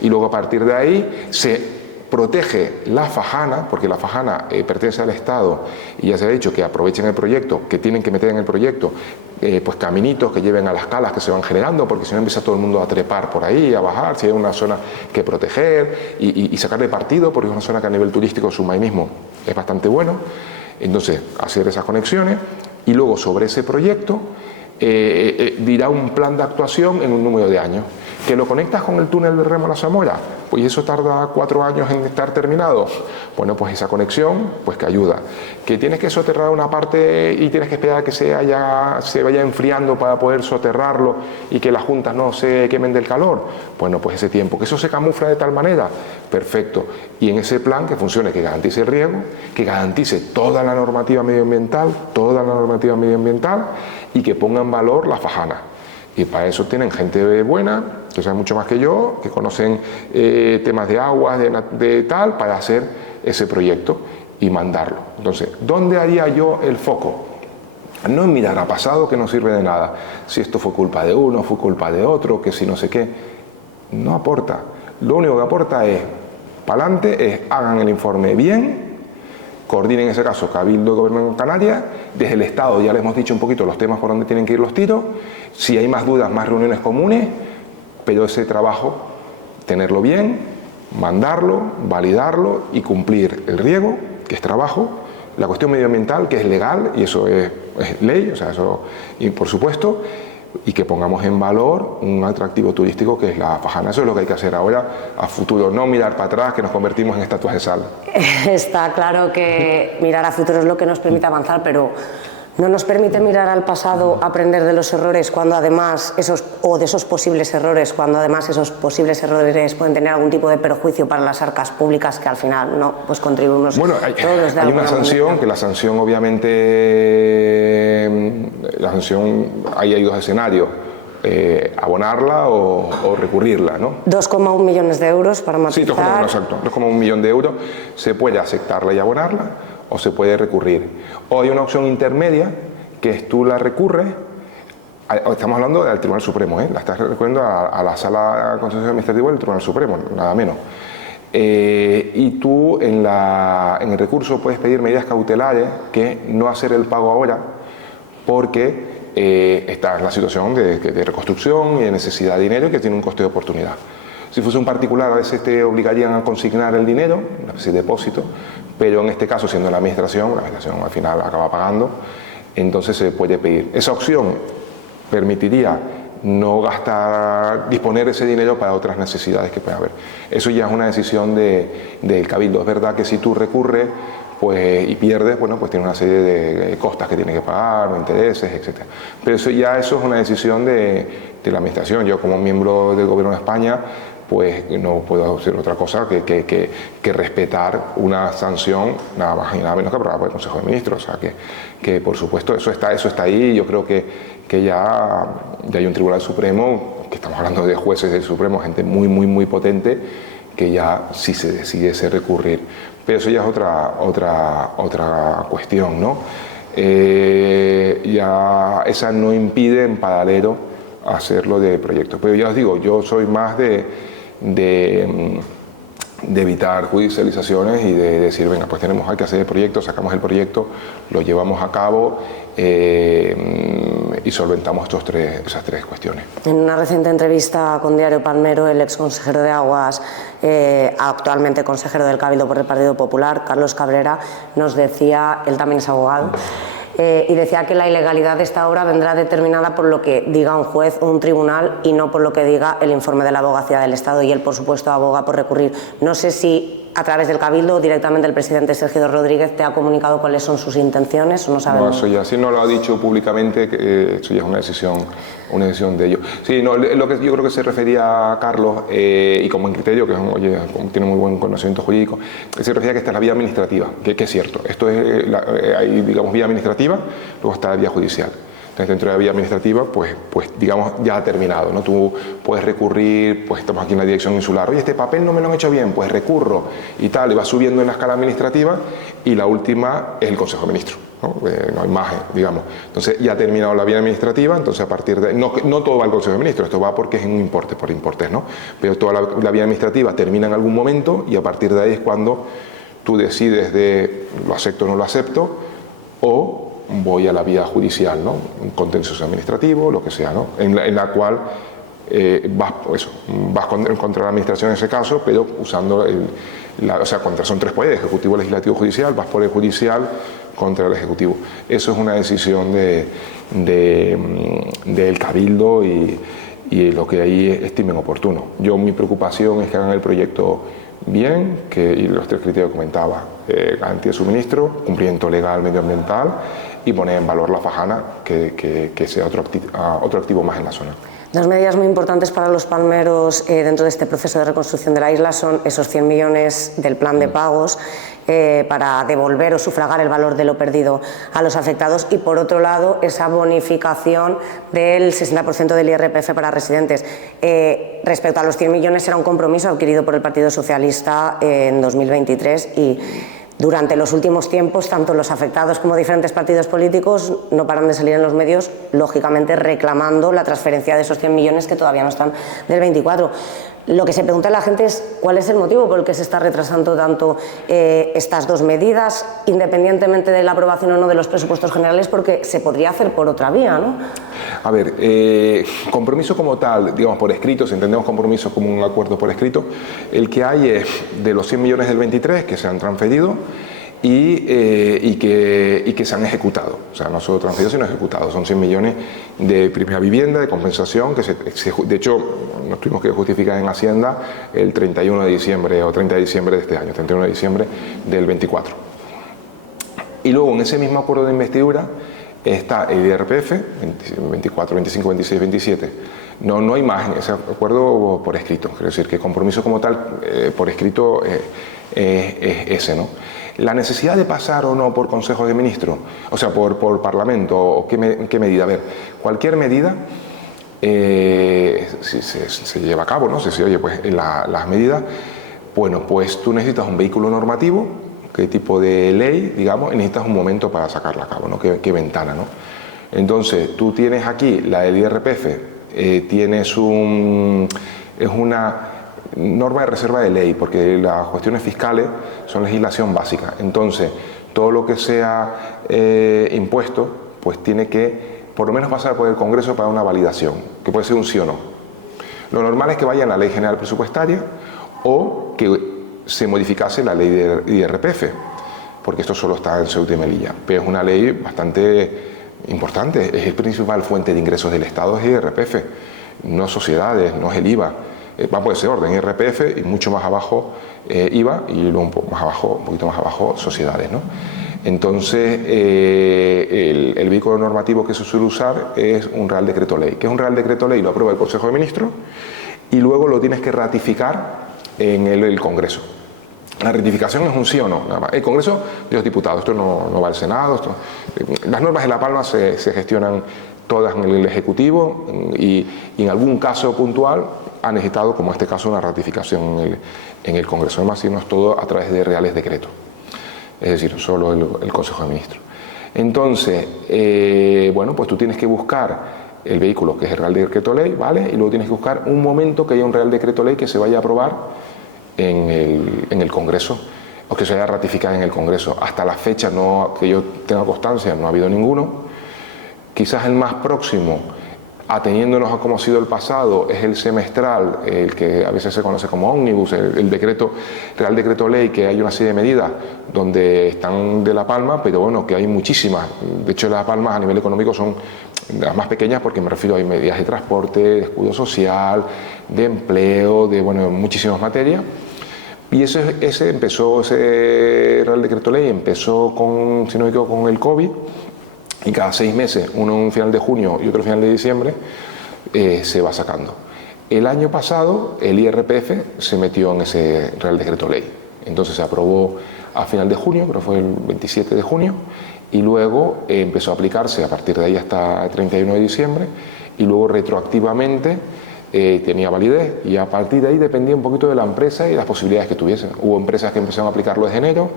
y luego a partir de ahí se protege la fajana, porque la fajana pertenece al Estado y ya se ha dicho que aprovechen el proyecto, que tienen que meter en el proyecto pues caminitos que lleven a las calas que se van generando, porque si no empieza todo el mundo a trepar por ahí, a bajar, si hay una zona que proteger y sacarle partido, porque es una zona que a nivel turístico su mismo es bastante bueno. Entonces, hacer esas conexiones y luego sobre ese proyecto dirá un plan de actuación en un número de años. ¿Que lo conectas con el túnel de Remo a la Zamora? Pues eso tarda 4 años en estar terminado. Bueno, pues esa conexión, pues que ayuda. ¿Que tienes que soterrar una parte y tienes que esperar a que se vaya enfriando para poder soterrarlo y que las juntas no se quemen del calor? Bueno, pues ese tiempo. ¿Que eso se camufla de tal manera? Perfecto. Y en ese plan que funcione, que garantice el riego, que garantice toda la normativa medioambiental y que ponga en valor la fajana. Y para eso tienen gente buena, que sabe mucho más que yo, que conocen temas de aguas, de tal, para hacer ese proyecto y mandarlo. Entonces, ¿dónde haría yo el foco? No en mirar a pasado, que no sirve de nada. Si esto fue culpa de uno, fue culpa de otro, que si no sé qué. No aporta. Lo único que aporta es, para adelante, hagan el informe bien, coordinen en ese caso Cabildo y Gobierno de Canarias. Desde el Estado ya les hemos dicho un poquito los temas por donde tienen que ir los tiros. Si hay más dudas, más reuniones comunes, pero ese trabajo, tenerlo bien, mandarlo, validarlo y cumplir el riego, que es trabajo, la cuestión medioambiental, que es legal, y eso es ley, o sea, eso, y por supuesto, y que pongamos en valor un atractivo turístico que es la fajana. Eso es lo que hay que hacer ahora a futuro, no mirar para atrás, que nos convertimos en estatuas de sal. Está claro que mirar a futuro es lo que nos permite avanzar, pero no nos permite mirar al pasado, aprender de los errores cuando además de esos posibles errores, cuando además esos posibles errores pueden tener algún tipo de perjuicio para las arcas públicas, que al final no, pues contribuimos. Bueno, hay una sanción, que la sanción obviamente, ahí hay 2 escenarios, abonarla o recurrirla, ¿no? 2,1 millones de euros para matizar. Sí, 2,1, exacto, 2,1 millón de euros. Se puede aceptarla y abonarla, o se puede recurrir. O hay una opción intermedia, que es tú la recurres, estamos hablando del Tribunal Supremo, la estás recurriendo a la Sala Contencioso Administrativo del Tribunal Supremo, nada menos. Y tú en el recurso puedes pedir medidas cautelares, que no hacer el pago ahora, porque está en la situación de reconstrucción y de necesidad de dinero y que tiene un coste de oportunidad. Si fuese un particular, a veces te obligarían a consignar el dinero, una especie de depósito, pero en este caso, siendo la administración al final acaba pagando, entonces se puede pedir. Esa opción permitiría no disponer ese dinero para otras necesidades que pueda haber. Eso ya es una decisión del Cabildo. Es verdad que si tú recurres y pierdes, bueno, pues tiene una serie de costas que tienes que pagar, o intereses, etc. Pero eso es una decisión de la administración. Yo, como miembro del Gobierno de España, pues no puedo hacer otra cosa que respetar una sanción, nada más y nada menos que aprobada por el Consejo de Ministros. O sea, que por supuesto eso está ahí. Yo creo que ya hay un Tribunal Supremo, que estamos hablando de jueces del Supremo, gente muy, muy, muy potente, que ya si se decidiese recurrir. Pero eso ya es otra cuestión, ¿no? Ya esa no impide en paralelo hacerlo de proyectos. Pero ya os digo, yo soy más de evitar judicializaciones y de decir, venga, pues hay que hacer el proyecto, sacamos el proyecto, lo llevamos a cabo y solventamos esas 3 cuestiones. En una reciente entrevista con Diario Palmero, el ex consejero de Aguas, actualmente consejero del Cabildo por el Partido Popular, Carlos Cabrera, nos decía, él también es abogado, y decía que la ilegalidad de esta obra vendrá determinada por lo que diga un juez o un tribunal y no por lo que diga el informe de la Abogacía del Estado, y él, por supuesto, aboga por recurrir. No sé si a través del Cabildo directamente el presidente Sergio Rodríguez te ha comunicado cuáles son sus intenciones, o no sabemos. No, eso ya, si no lo ha dicho públicamente, eso ya es una decisión de ellos. Sí, no, lo que yo creo que se refería a Carlos, y como en criterio, que tiene muy buen conocimiento jurídico, se refería a que esta es la vía administrativa, que es cierto. Esto es, hay, digamos, vía administrativa, luego está la vía judicial. Entonces, dentro de la vía administrativa, pues digamos, ya ha terminado, ¿no? Tú puedes recurrir, pues estamos aquí en la dirección insular, oye, este papel no me lo han hecho bien, pues recurro y tal, y vas subiendo en la escala administrativa, y la última es el Consejo de Ministros, ¿no? No hay más, digamos. Entonces, ya ha terminado la vía administrativa, entonces a partir de... No todo va al Consejo de Ministros, esto va porque es un importe, por importes, ¿no? Pero toda la vía administrativa termina en algún momento, y a partir de ahí es cuando tú decides de lo acepto o no lo acepto, o voy a la vía judicial, ¿no? Un contencioso administrativo, lo que sea, ¿no? En la cual vas contra la administración en ese caso, pero usando o sea, son tres poderes, ejecutivo, legislativo, judicial, vas por el judicial contra el ejecutivo. Eso es una decisión del cabildo y lo que ahí estimen oportuno. Mi preocupación es que hagan el proyecto bien, y los tres criterios que comentaba, garantía de suministro, cumplimiento legal, medioambiental, y poner en valor la fajana, que sea otro activo más en la zona. Dos medidas muy importantes para los palmeros dentro de este proceso de reconstrucción de la isla son esos 100 millones del plan de pagos para devolver o sufragar el valor de lo perdido a los afectados, y por otro lado esa bonificación del 60% del IRPF para residentes. Respecto a los 100 millones era un compromiso adquirido por el Partido Socialista en 2023, y durante los últimos tiempos, tanto los afectados como diferentes partidos políticos no paran de salir en los medios, lógicamente reclamando la transferencia de esos 100 millones que todavía no están del 24. Lo que se pregunta la gente es cuál es el motivo por el que se está retrasando tanto estas dos medidas, independientemente de la aprobación o no de los presupuestos generales, porque se podría hacer por otra vía, ¿no? A ver, compromiso como tal, digamos por escrito, si entendemos compromiso como un acuerdo por escrito, el que hay es de los 100 millones del 23 que se han transferido y que se han ejecutado, o sea, no solo transferidos sino ejecutados. Son 100 millones de primera vivienda, de compensación, que de hecho nos tuvimos que justificar en Hacienda el 31 de diciembre o 30 de diciembre de este año, 31 de diciembre del 24. Y luego en ese mismo acuerdo de investidura está el IRPF, 24, 25, 26, 27. No hay más en ese acuerdo por escrito, quiero decir que compromiso como tal por escrito es ese, ¿no? La necesidad de pasar o no por Consejo de Ministros, o sea, por Parlamento, o qué medida. A ver, cualquier medida, si se lleva a cabo, ¿no? Si oye, pues las medidas, bueno, pues tú necesitas un vehículo normativo, qué tipo de ley, digamos, y necesitas un momento para sacarla a cabo, ¿no? Qué ventana, ¿no? Entonces, tú tienes aquí la del IRPF, es una norma de reserva de ley, porque las cuestiones fiscales son legislación básica. Entonces, todo lo que sea impuesto, pues tiene que por lo menos pasar por el Congreso para una validación, que puede ser un sí o no. Lo normal es que vaya en la Ley General Presupuestaria o que se modificase la ley de IRPF, porque esto solo está en Ceuta y Melilla, pero es una ley bastante importante, es el principal fuente de ingresos del Estado, es IRPF, no sociedades, no es el IVA. Va por ese orden, IRPF, y mucho más abajo IVA, y luego un poquito más abajo sociedades, ¿no? Entonces, el vehículo normativo que se suele usar es un Real Decreto Ley. ¿Qué es un Real Decreto Ley? Lo aprueba el Consejo de Ministros y luego lo tienes que ratificar en el Congreso. La ratificación es un sí o no, nada más. El Congreso de los Diputados, esto no va al Senado. Las normas de La Palma se gestionan todas en el Ejecutivo y en algún caso puntual ha necesitado, como este caso, una ratificación en el Congreso. Además, si no es todo a través de reales decretos, es decir, solo el Consejo de Ministros. Entonces, bueno, pues tú tienes que buscar el vehículo, que es el Real Decreto Ley, ¿vale? Y luego tienes que buscar un momento que haya un Real Decreto Ley que se vaya a aprobar en el Congreso, o que se vaya a ratificar en el Congreso. Hasta la fecha, que yo tenga constancia, no ha habido ninguno. Quizás el más próximo, ateniéndonos a cómo ha sido el pasado, es el semestral, el que a veces se conoce como ómnibus, el Real Decreto Ley, que hay una serie de medidas donde están de La Palma, pero bueno, que hay muchísimas. De hecho, las Palmas a nivel económico son de las más pequeñas, porque me refiero a medidas de transporte, de escudo social, de empleo, de muchísimas materias. Y ese Real Decreto Ley empezó si no me equivoco, con el COVID. Y cada 6 meses, uno en final de junio y otro en final de diciembre, se va sacando. El año pasado el IRPF se metió en ese Real Decreto Ley. Entonces se aprobó a final de junio, creo que fue el 27 de junio, y luego empezó a aplicarse a partir de ahí hasta el 31 de diciembre, y luego retroactivamente tenía validez, y a partir de ahí dependía un poquito de la empresa y las posibilidades que tuviesen. Hubo empresas que empezaron a aplicarlo desde enero,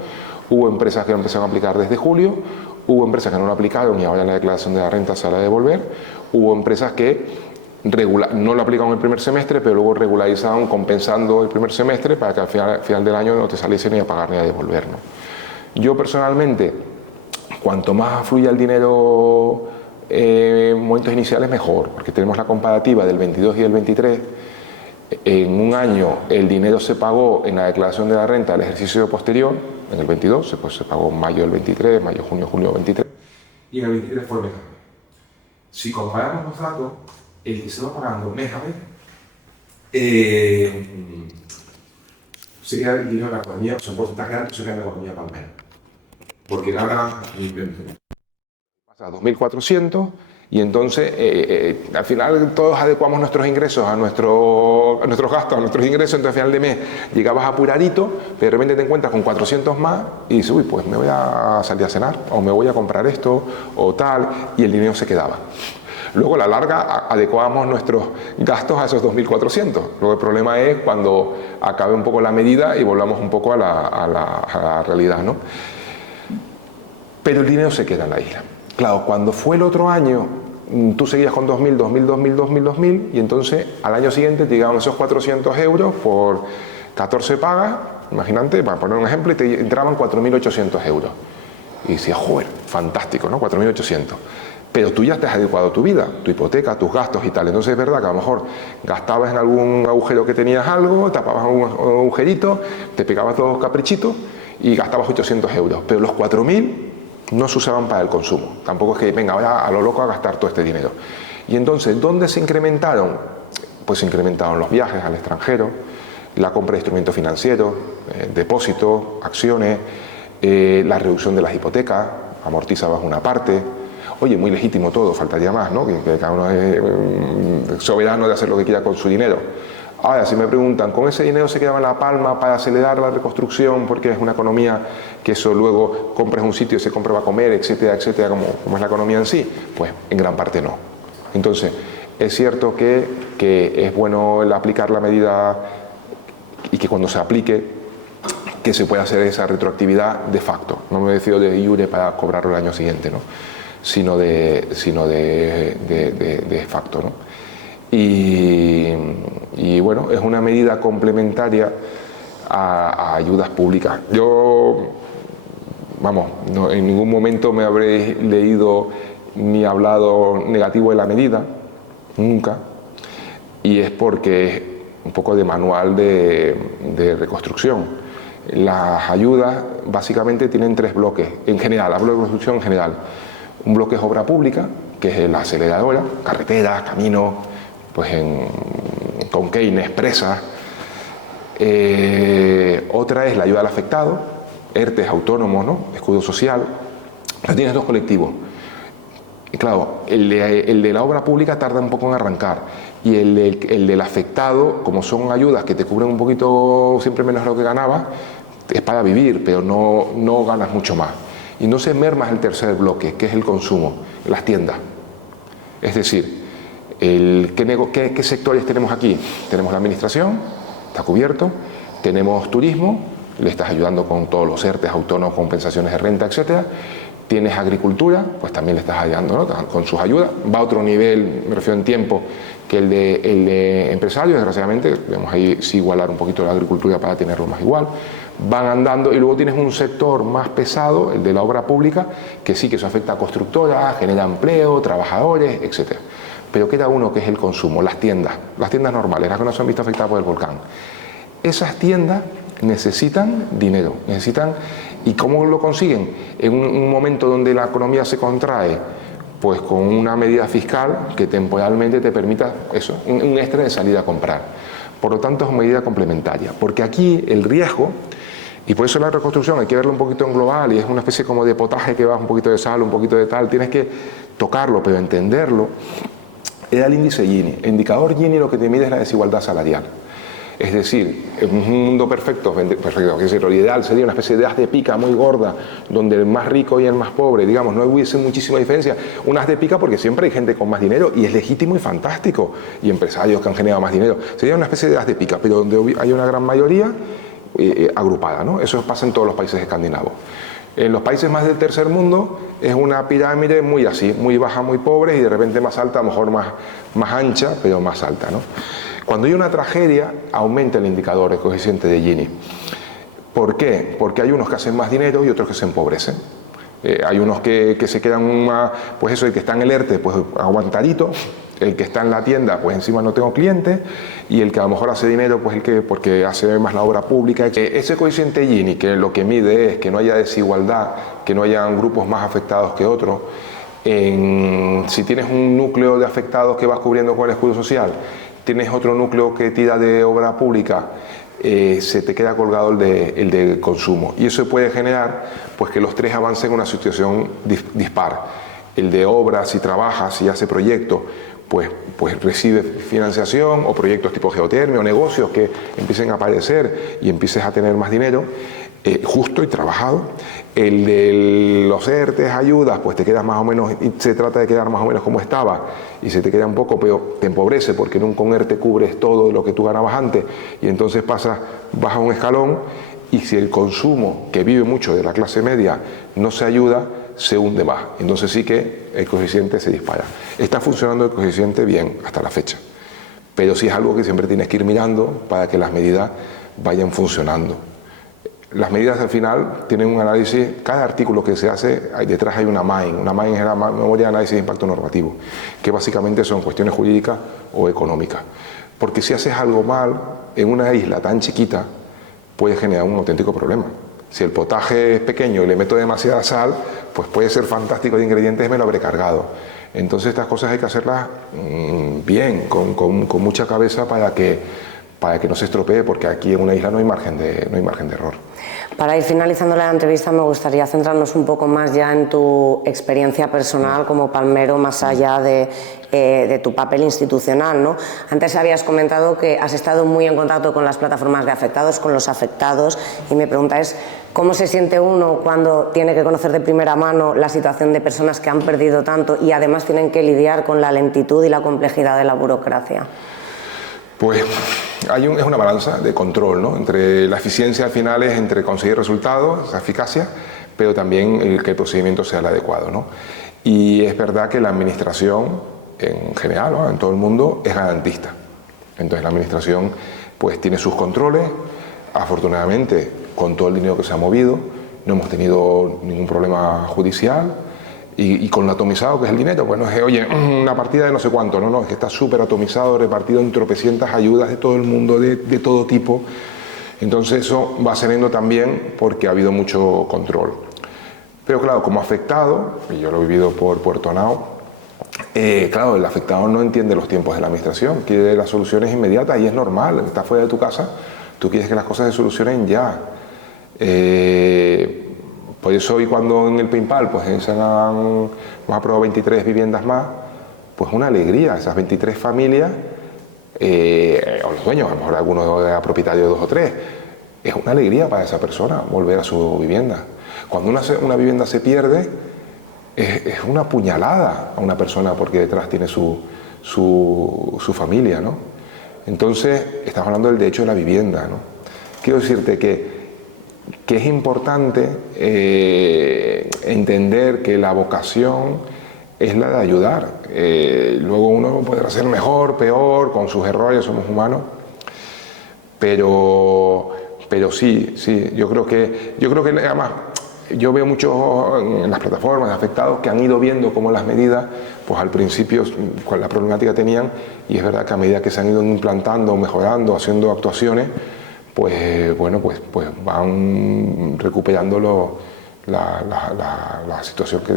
hubo empresas que lo empezaron a aplicar desde julio, hubo empresas que no lo aplicaron y ahora en la declaración de la renta se la devolver, hubo empresas que no lo aplicaron el primer semestre, pero luego regularizaron compensando el primer semestre para que al final del año no te saliese ni a pagar ni a devolver, ¿no? Yo personalmente, cuanto más fluya el dinero en momentos iniciales, mejor, porque tenemos la comparativa del 22 y del 23. En un año el dinero se pagó en la declaración de la renta del ejercicio posterior, en el 22, pues se pagó en mayo del 23, mayo, junio, julio del 23, y en el 23 fue el mes a mes. Si comparamos los datos, el que se va pagando mes a mes se queda el dinero en la economía, o sea, un porcentaje alto se queda en la economía palmera. Porque la pasa a 2.400 y entonces al final todos adecuamos nuestros ingresos a nuestros gastos, a nuestros ingresos, entonces al final de mes llegabas apuradito, pero de repente te encuentras con 400 más y dices, uy, pues me voy a salir a cenar, o me voy a comprar esto, o tal, y el dinero se quedaba. Luego a la larga adecuábamos nuestros gastos a esos 2.400. Luego el problema es cuando acabe un poco la medida y volvamos un poco a la realidad, ¿no? Pero el dinero se queda en la isla. Claro, cuando fue el otro año, tú seguías con 2.000, 2.000, 2.000, 2.000, 2.000, y entonces al año siguiente te llegaban esos 400 euros por 14 pagas, imagínate, para poner un ejemplo, y te entraban 4.800 euros. Y decías, joder, fantástico, ¿no? 4.800. Pero tú ya te has adecuado tu vida, tu hipoteca, tus gastos y tal. Entonces es verdad que a lo mejor gastabas en algún agujero que tenías algo, tapabas un agujerito, te pegabas 2 caprichitos y gastabas 800 euros. Pero los 4.000 no se usaban para el consumo. Tampoco es que venga ahora a lo loco a gastar todo este dinero. Y entonces, ¿dónde se incrementaron? Pues se incrementaron los viajes al extranjero, la compra de instrumentos financieros, depósitos, acciones, la reducción de las hipotecas, amortizabas una parte. Oye, muy legítimo todo, faltaría más, ¿no? Que cada uno es soberano de hacer lo que quiera con su dinero. Ahora, si me preguntan, ¿con ese dinero se quedaba en La Palma para acelerar la reconstrucción? Porque es una economía que eso luego compras un sitio y se compra para comer, etcétera, etcétera, como es la economía en sí. Pues en gran parte no. Entonces, es cierto que es bueno el aplicar la medida y que cuando se aplique, que se pueda hacer esa retroactividad de facto. No me decido de iure para cobrarlo el año siguiente, ¿no? sino de facto, ¿no? Y bueno, es una medida complementaria a ayudas públicas. Yo, vamos, no, en ningún momento me habré leído ni hablado negativo de la medida, nunca, y es porque es un poco de manual de reconstrucción. Las ayudas básicamente tienen 3 bloques, en general, hablo de reconstrucción en general. Un bloque es obra pública, que es la aceleradora, carreteras, caminos, pues con Keynes, presas. Otra es la ayuda al afectado, ERTES, autónomos, ¿no? Escudo social. Pero tienes 2 colectivos. Y claro, el de la obra pública tarda un poco en arrancar. Y el del afectado, como son ayudas que te cubren un poquito siempre menos de lo que ganabas, es para vivir, pero no ganas mucho más. Y no se merma el tercer bloque, que es el consumo, las tiendas. Es decir, ¿qué sectores tenemos aquí? Tenemos la administración, está cubierto, tenemos turismo, le estás ayudando con todos los ERTES, autónomos, compensaciones de renta, etcétera. Tienes agricultura, pues también le estás ayudando, ¿no? Con sus ayudas. Va a otro nivel, me refiero en tiempo, que el de empresarios, desgraciadamente, debemos ahí sí igualar un poquito la agricultura para tenerlo más igual. Van andando y luego tienes un sector más pesado, el de la obra pública, que sí que eso afecta a constructoras, genera empleo, trabajadores, etcétera. Pero queda uno que es el consumo, las tiendas normales, las que no se han visto afectadas por el volcán. Esas tiendas necesitan dinero, ¿y cómo lo consiguen? En un momento donde la economía se contrae, pues con una medida fiscal que temporalmente te permita eso, un extra de salir a comprar. Por lo tanto es una medida complementaria, porque aquí el riesgo, y por eso la reconstrucción hay que verlo un poquito en global, y es una especie como de potaje que vas un poquito de sal, un poquito de tal, tienes que tocarlo, pero entenderlo, era el índice Gini. El indicador Gini lo que te mide es la desigualdad salarial. Es decir, en un mundo perfecto, es decir, lo ideal sería una especie de haz de pica muy gorda, donde el más rico y el más pobre, digamos, no hubiese muchísima diferencia. Un haz de pica porque siempre hay gente con más dinero y es legítimo y fantástico, y empresarios que han generado más dinero. Sería una especie de haz de pica, pero donde hay una gran mayoría agrupada, ¿no? Eso pasa en todos los países escandinavos. En los países más del tercer mundo es una pirámide muy así, muy baja, muy pobre, y de repente más alta, a lo mejor más ancha, pero más alta, ¿no? Cuando hay una tragedia, aumenta el indicador, el coeficiente de Gini. ¿Por qué? Porque hay unos que hacen más dinero y otros que se empobrecen. Hay unos que se quedan más, pues eso, el que está en el ERTE, pues aguantadito, el que está en la tienda, pues encima no tengo clientes, y el que a lo mejor hace dinero, pues porque hace más la obra pública. Ese coeficiente Gini, que lo que mide es que no haya desigualdad, que no hayan grupos más afectados que otros, si tienes un núcleo de afectados que vas cubriendo con el escudo social, tienes otro núcleo que tira de obra pública, se te queda colgado el de consumo, y eso puede generar pues que los tres avancen en una situación dispar. El de obra, si trabaja, si hace proyectos, pues recibe financiación, o proyectos tipo geotermia o negocios que empiecen a aparecer y empieces a tener más dinero justo y trabajado. El de los ERTES, ayudas, pues te quedas más o menos, y se trata de quedar más o menos como estaba, y se te queda un poco, pero te empobrece porque nunca con ERTE cubres todo lo que tú ganabas antes, y entonces bajas un escalón, y si el consumo, que vive mucho de la clase media, no se ayuda, se hunde más. Entonces sí que el coeficiente se dispara. Está funcionando el coeficiente bien hasta la fecha, pero sí es algo que siempre tienes que ir mirando para que las medidas vayan funcionando. Las medidas al final tienen un análisis, cada artículo que se hace, detrás hay una MAIN. Una MAIN es la memoria de análisis de impacto normativo, que básicamente son cuestiones jurídicas o económicas. Porque si haces algo mal en una isla tan chiquita, puede generar un auténtico problema. Si el potaje es pequeño y le meto demasiada sal, pues puede ser fantástico de ingredientes, me lo habré cargado. Entonces estas cosas hay que hacerlas bien, con mucha cabeza para que no se estropee, porque aquí en una isla no hay margen de error. Para ir finalizando la entrevista, me gustaría centrarnos un poco más ya en tu experiencia personal como palmero, más allá de tu papel institucional, ¿no? Antes habías comentado que has estado muy en contacto con las plataformas de afectados, con los afectados, y mi pregunta es, ¿cómo se siente uno cuando tiene que conocer de primera mano la situación de personas que han perdido tanto y además tienen que lidiar con la lentitud y la complejidad de la burocracia? Pues es una balanza de control, ¿no? Entre la eficiencia al final es entre conseguir resultados, esa eficacia, pero también que el procedimiento sea el adecuado, ¿no? Y es verdad que la administración en general, ¿no?, en todo el mundo, es garantista. Entonces la administración pues tiene sus controles. Afortunadamente, con todo el dinero que se ha movido, no hemos tenido ningún problema judicial. Y con lo atomizado que es el dinero, pues no es, oye, una partida de no sé cuánto, no, es que está súper atomizado, repartido en tropecientas ayudas de todo el mundo, de todo tipo. Entonces eso va saliendo también porque ha habido mucho control. Pero claro, como afectado, y yo lo he vivido por Puerto Nao, claro, el afectado no entiende los tiempos de la administración, quiere las soluciones inmediatas, y es normal, estás fuera de tu casa, tú quieres que las cosas se solucionen ya. Por eso hoy, cuando en el PayPal pues hemos aprobado 23 viviendas más, pues una alegría, esas 23 familias, o los dueños, a lo mejor alguno era propietario de 2 o 3, es una alegría para esa persona volver a su vivienda. Cuando una vivienda se pierde, es una puñalada a una persona, porque detrás tiene su familia, ¿no? Entonces, estamos hablando del derecho de la vivienda, ¿no? Quiero decirte que es importante entender que la vocación es la de ayudar. Luego uno podrá ser mejor, peor, con sus errores, somos humanos, pero sí, yo creo que además yo veo muchos en las plataformas de afectados que han ido viendo cómo las medidas, pues al principio con la problemática tenían, y es verdad que a medida que se han ido implantando, mejorando, haciendo actuaciones, pues bueno, pues van recuperando la situación que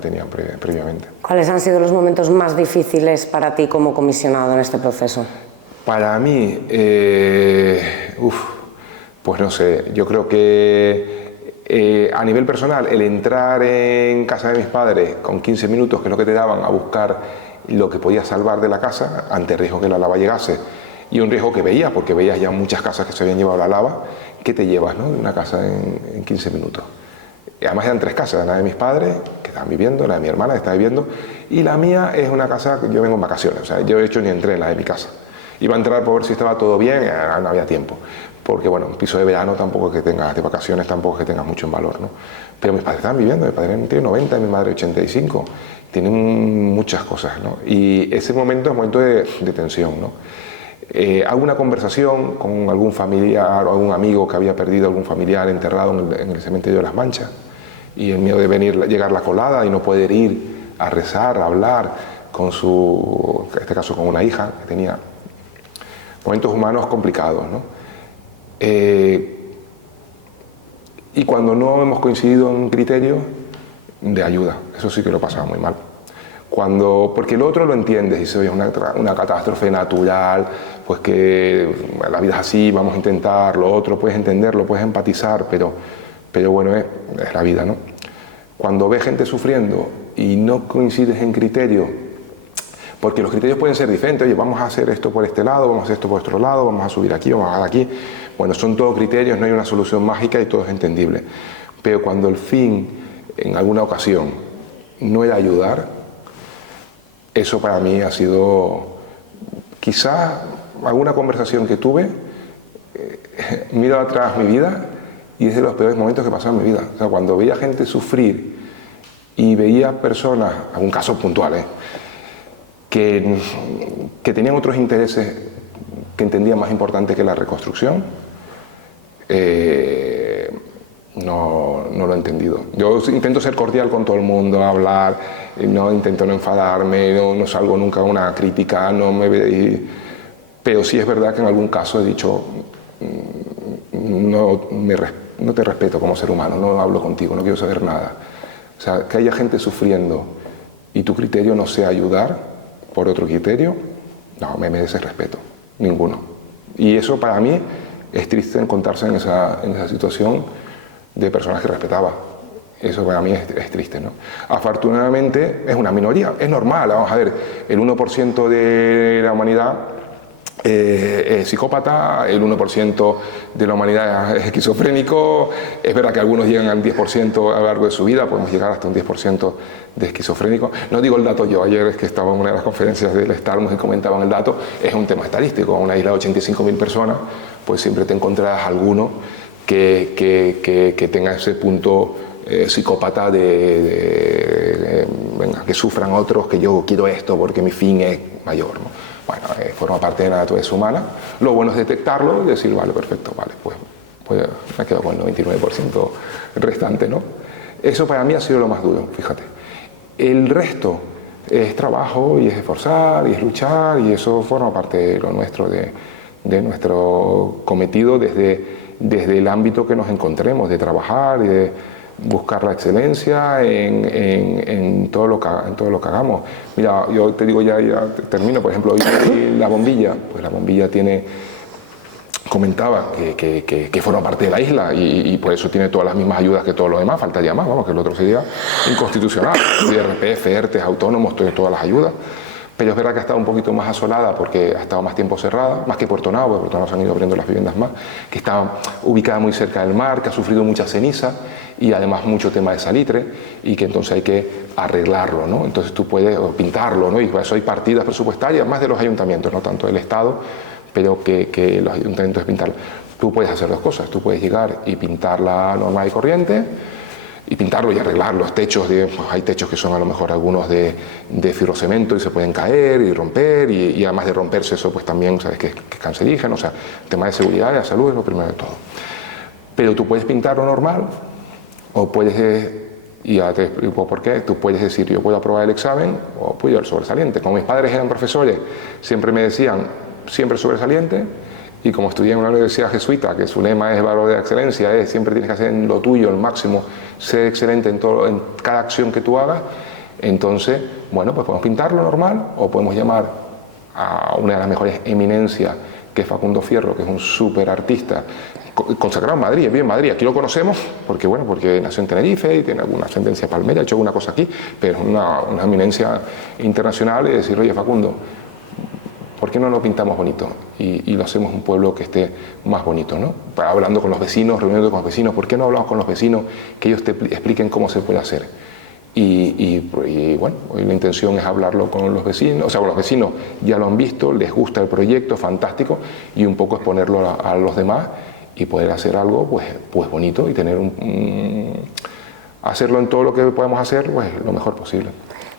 tenían previamente. ¿Cuáles han sido los momentos más difíciles para ti como comisionado en este proceso? Para mí, pues no sé, yo creo que a nivel personal, el entrar en casa de mis padres con 15 minutos, que es lo que te daban, a buscar lo que podía salvar de la casa, ante riesgo que la lava llegase, Y un riesgo que veías, porque veías ya muchas casas que se habían llevado la lava, ¿qué te llevas, no? De una casa en 15 minutos. Y además eran 3 casas, la de mis padres, que estaban viviendo, la de mi hermana, que estaba viviendo, y la mía es una casa que yo vengo en vacaciones, o sea, yo de hecho ni entré en la de mi casa. Iba a entrar por ver si estaba todo bien, no había tiempo. Porque bueno, un piso de verano tampoco es que tengas, de vacaciones tampoco es que tengas mucho en valor, ¿no? Pero mis padres estaban viviendo, mi padre tiene 90, mi madre 85, tienen muchas cosas, ¿no? Y ese momento es un momento de tensión, ¿no? Hago una conversación con algún familiar o algún amigo que había perdido algún familiar enterrado en el cementerio de Las Manchas, y el miedo de llegar la colada y no poder ir a rezar, a hablar con su, en este caso con una hija que tenía momentos humanos complicados, ¿no? Y cuando no hemos coincidido en criterios de ayuda, eso sí que lo pasaba muy mal. Porque el otro lo entiendes, dice, oye, es una catástrofe natural, pues que la vida es así, vamos a intentar, lo otro, puedes entenderlo, puedes empatizar, pero bueno, es la vida, ¿no? Cuando ves gente sufriendo y no coincides en criterios, porque los criterios pueden ser diferentes, oye, vamos a hacer esto por este lado, vamos a hacer esto por otro lado, vamos a subir aquí, vamos a bajar aquí. Bueno, son todos criterios, no hay una solución mágica y todo es entendible. Pero cuando el fin, en alguna ocasión, no era ayudar, eso para mí ha sido, quizás alguna conversación que tuve, miro atrás mi vida y es de los peores momentos que he pasado en mi vida. O sea, cuando veía gente sufrir y veía personas, algún caso puntual, que tenían otros intereses que entendían más importante que la reconstrucción, no lo he entendido. Yo intento ser cordial con todo el mundo, hablar, no intento no enfadarme, no salgo nunca a una crítica, pero sí es verdad que en algún caso he dicho, no te respeto como ser humano, no hablo contigo, no quiero saber nada. O sea, que haya gente sufriendo y tu criterio no sea ayudar por otro criterio, no me merece respeto, ninguno. Y eso para mí es triste encontrarse en esa situación de personas que respetaba. Eso para mí es triste, ¿no? Afortunadamente es una minoría, es normal, vamos a ver, el 1% de la humanidad es psicópata, el 1% de la humanidad es esquizofrénico, es verdad que algunos llegan al 10% a lo largo de su vida, podemos llegar hasta un 10% de esquizofrénico. No digo el dato yo, ayer es que estaba en una de las conferencias del Starmus y comentaban el dato, es un tema estadístico, en una isla de 85.000 personas, pues siempre te encontrarás alguno que tenga ese punto psicópata venga, que sufran otros, que yo quiero esto porque mi fin es mayor, ¿no? Bueno, forma parte de la naturaleza humana. Lo bueno es detectarlo y decir, vale, perfecto, vale, pues me quedo con el 99% restante, ¿no? Eso para mí ha sido lo más duro, fíjate. El resto es trabajo y es esforzar y es luchar y eso forma parte de lo nuestro, de nuestro cometido desde el ámbito que nos encontremos, de trabajar y de buscar la excelencia en todo lo que hagamos. Mira, yo te digo, ya termino, por ejemplo, hoy la bombilla, pues la bombilla comentaba que forma parte de la isla y por eso tiene todas las mismas ayudas que todos los demás, faltaría más, vamos, que el otro sería inconstitucional, IRPF, ERTES, autónomos, todas las ayudas. Pero es verdad que ha estado un poquito más asolada porque ha estado más tiempo cerrada, más que Puerto Nao, porque Puerto Nao se han ido abriendo las viviendas más, que está ubicada muy cerca del mar, que ha sufrido mucha ceniza y además mucho tema de salitre y que entonces hay que arreglarlo, ¿no? Entonces tú puedes pintarlo, ¿no? Y por eso hay partidas presupuestarias, más de los ayuntamientos, no tanto del Estado, pero que los ayuntamientos pintarlo. Tú puedes hacer dos cosas, tú puedes llegar y pintar la normal y corriente, y pintarlo y arreglar los techos, pues hay techos que son a lo mejor algunos de fibrocemento y se pueden caer y romper y además de romperse eso pues también sabes que es cancerígeno, o sea, el tema de seguridad y de salud es lo primero de todo. Pero tú puedes pintarlo normal o puedes, y ya te explico por qué, tú puedes decir yo puedo aprobar el examen o puedo ir al sobresaliente. Como mis padres eran profesores, siempre me decían siempre sobresaliente. Y como estudié en una universidad jesuita, que su lema es valor de excelencia, siempre tienes que hacer en lo tuyo el máximo, ser excelente en cada acción que tú hagas, entonces, bueno, pues podemos pintarlo normal o podemos llamar a una de las mejores eminencias, que es Facundo Fierro, que es un súper artista, consagrado en Madrid, bien en Madrid, aquí lo conocemos, porque bueno, porque nació en Tenerife y tiene alguna ascendencia palmera, ha hecho alguna cosa aquí, pero es una eminencia internacional y decir, oye Facundo, ¿por qué no lo pintamos bonito? Y lo hacemos un pueblo que esté más bonito, ¿no? Hablando con los vecinos, reuniendo con los vecinos, ¿por qué no hablamos con los vecinos que ellos te expliquen cómo se puede hacer? Y bueno, hoy la intención es hablarlo con los vecinos, o sea, los vecinos ya lo han visto, les gusta el proyecto, fantástico, y un poco exponerlo a los demás y poder hacer algo pues bonito y tener hacerlo en todo lo que podemos hacer pues lo mejor posible.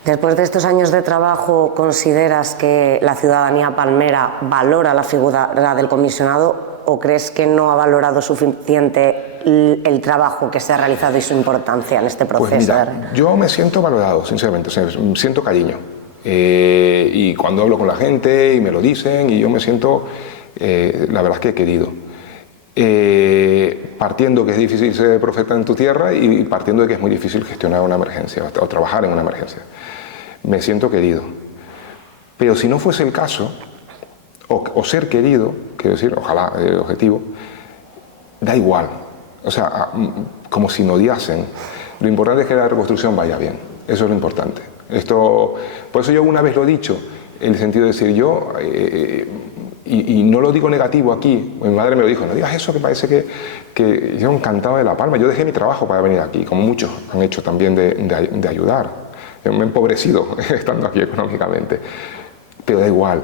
Después de estos años de trabajo, ¿consideras que la ciudadanía palmera valora la figura del comisionado o crees que no ha valorado suficiente el trabajo que se ha realizado y su importancia en este proceso? Pues mira, yo me siento valorado, sinceramente, o sea, siento cariño. Y cuando hablo con la gente y me lo dicen, y yo me siento, la verdad es que he querido. Partiendo que es difícil ser profeta en tu tierra y partiendo de que es muy difícil gestionar una emergencia o trabajar en una emergencia. Me siento querido. Pero si no fuese el caso, o ser querido, quiero decir, ojalá el objetivo, da igual. O sea, como si no odiasen. Lo importante es que la reconstrucción vaya bien. Eso es lo importante. Por eso yo una vez lo he dicho, en el sentido de decir yo, y no lo digo negativo aquí, mi madre me lo dijo, no digas eso, que parece que yo encantado de La Palma. Yo dejé mi trabajo para venir aquí, como muchos han hecho también de ayudar. Yo me he empobrecido estando aquí económicamente, pero da igual.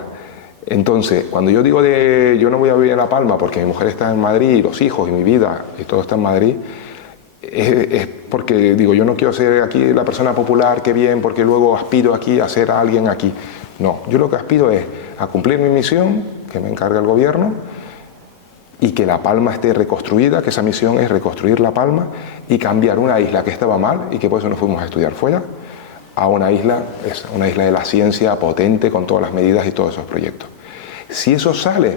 Entonces, cuando yo digo yo no voy a vivir en La Palma porque mi mujer está en Madrid y los hijos y mi vida y todo está en Madrid, es porque digo, yo no quiero ser aquí la persona popular, que bien, porque luego aspiro aquí a ser alguien aquí. No, yo lo que aspiro es a cumplir mi misión, que me encarga el gobierno, y que La Palma esté reconstruida, que esa misión es reconstruir La Palma y cambiar una isla que estaba mal y que por eso nos fuimos a estudiar fuera, a una isla de la ciencia potente con todas las medidas y todos esos proyectos. Si eso sale,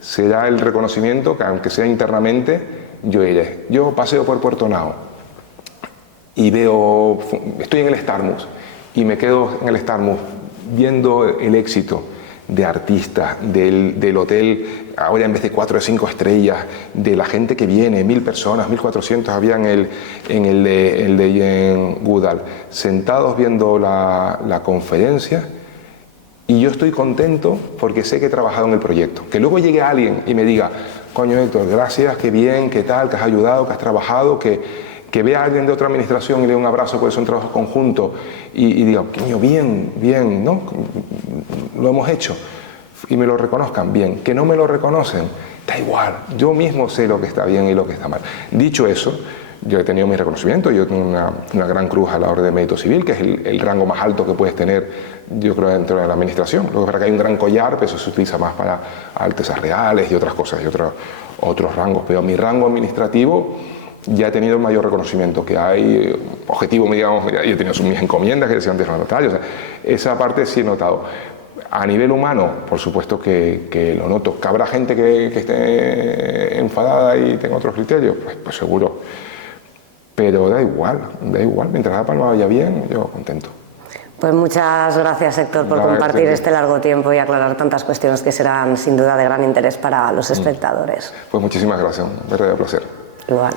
será el reconocimiento que, aunque sea internamente, yo iré. Yo paseo por Puerto Nao y estoy en el Starmus y me quedo en el Starmus viendo el éxito de artistas, del hotel, ahora en vez de 4 o 5 estrellas, de la gente que viene, 1000 personas, 1400 había en el de Goodall, sentados viendo la conferencia. Y yo estoy contento porque sé que he trabajado en el proyecto. Que luego llegue alguien y me diga, coño Héctor, gracias, qué bien, qué tal, que has ayudado, que has trabajado, que vea a alguien de otra administración y le dé un abrazo porque es un trabajo conjunto y diga, coño, bien, ¿no? Lo hemos hecho. Y me lo reconozcan, bien. Que no me lo reconocen, da igual. Yo mismo sé lo que está bien y lo que está mal. Dicho eso, yo he tenido mi reconocimiento, yo tengo una gran cruz a la Orden de Mérito Civil, que es el rango más alto que puedes tener, yo creo, dentro de la administración. Luego es verdad que hay un gran collar, pero eso se utiliza más para altezas reales y otras cosas, y otros rangos. Pero mi rango administrativo ya he tenido mayor reconocimiento, que hay objetivo, digamos, yo he tenido mis encomiendas, que decía antes los notarios, o sea, esa parte sí he notado. A nivel humano, por supuesto que lo noto. ¿Que habrá gente que esté enfadada y tenga otros criterios? Pues seguro. Pero da igual. Mientras La Palma vaya bien, yo contento. Pues muchas gracias, Héctor, por compartir este largo tiempo y aclarar tantas cuestiones que serán sin duda de gran interés para los espectadores. Pues muchísimas gracias, un verdadero placer. Igual.